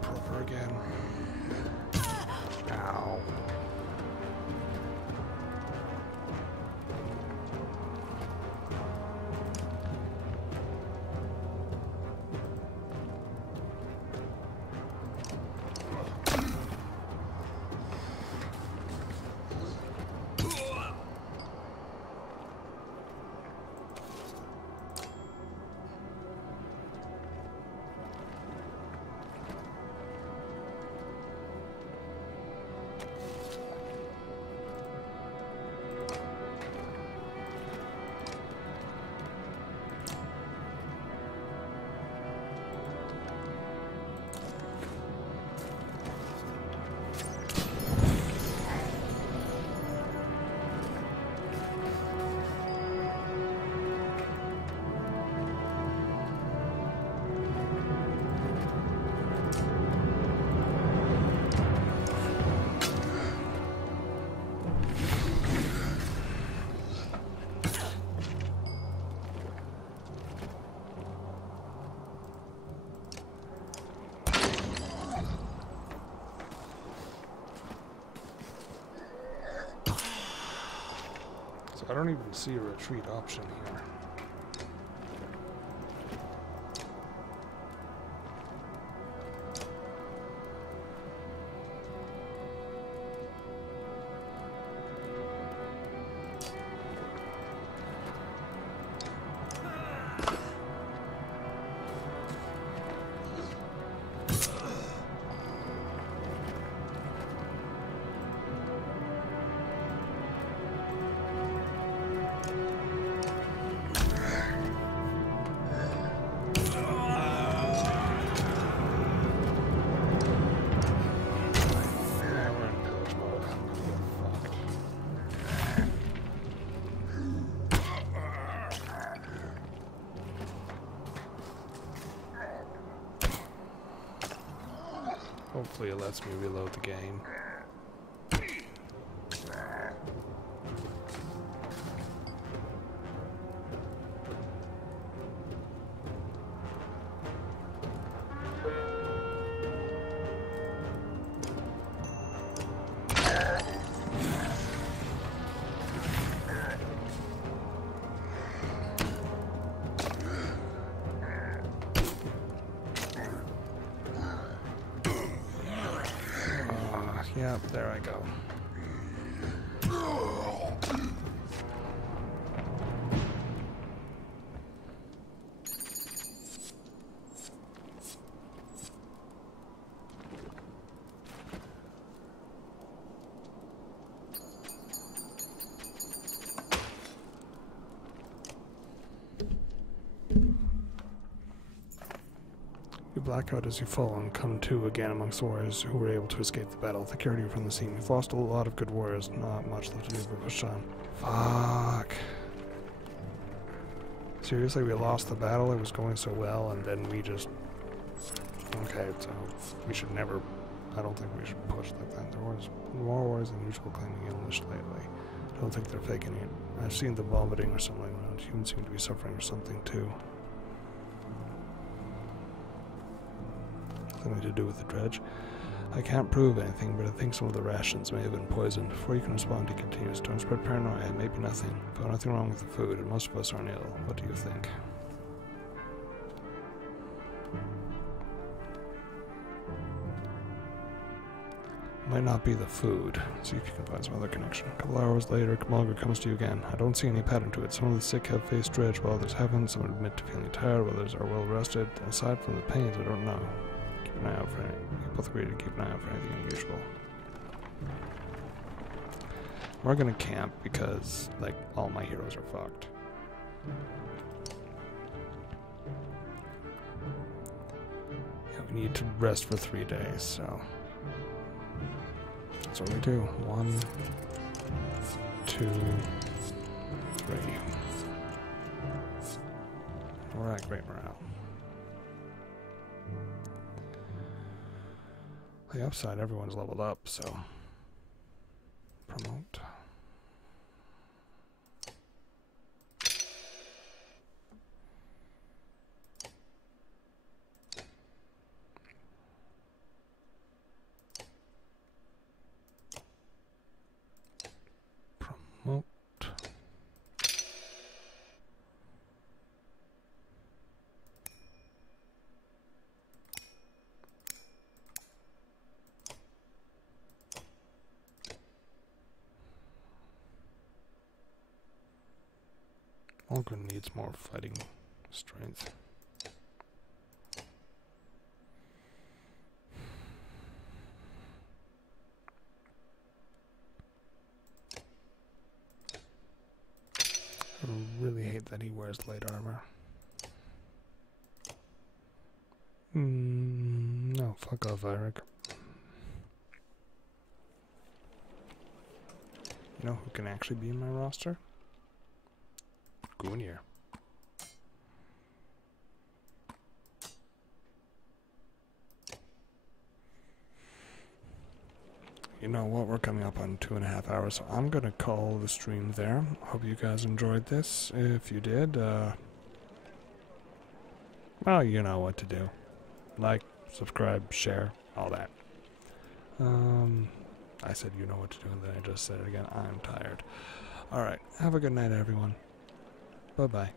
proper again. Ow. I don't even see a retreat option here. Hopefully it lets me reload the game. Yep, there I go. You black out as you fall and come to again amongst warriors who were able to escape the battle. They carried you from the scene. You've lost a lot of good warriors. Not much left to do but push on. Fuck. Seriously, we lost the battle. It was going so well, and then we just... Okay, so we should never... I don't think we should push like that. There was more warriors than usual claiming illness lately. I don't think they're faking it. I've seen them vomiting or something around. Humans seem to be suffering or something too. something to do with the dredge. I can't prove anything, but I think some of the rations may have been poisoned. Before you can respond, he continues. Don't spread paranoia. It may be nothing. Found nothing wrong with the food, and most of us aren't ill. What do you think? Might not be the food. See if you can find some other connection. A couple hours later, Mulger comes to you again. I don't see any pattern to it. Some of the sick have faced dredge, while others haven't. Some admit to feeling tired, while others are well rested. Aside from the pains, I don't know. Keep an eye out for anything. We both agree to keep an eye out for anything unusual. We're gonna camp because, like, all my heroes are fucked. Yeah, we need to rest for 3 days, so that's what we do. 1, 2, 3. We're at great morale. The upside, everyone's leveled up, so promote. Promote. Morgan needs more fighting strength. I really hate that he wears light armor. No, fuck off, Eric. You know who can actually be in my roster? Goonier. You know what? We're coming up on 2.5 hours, so I'm gonna call the stream there. Hope you guys enjoyed this. If you did, well, you know what to do. Like, subscribe, share, all that. I said you know what to do, and then I just said it again. I'm tired. Alright, have a good night, everyone. Bye-bye.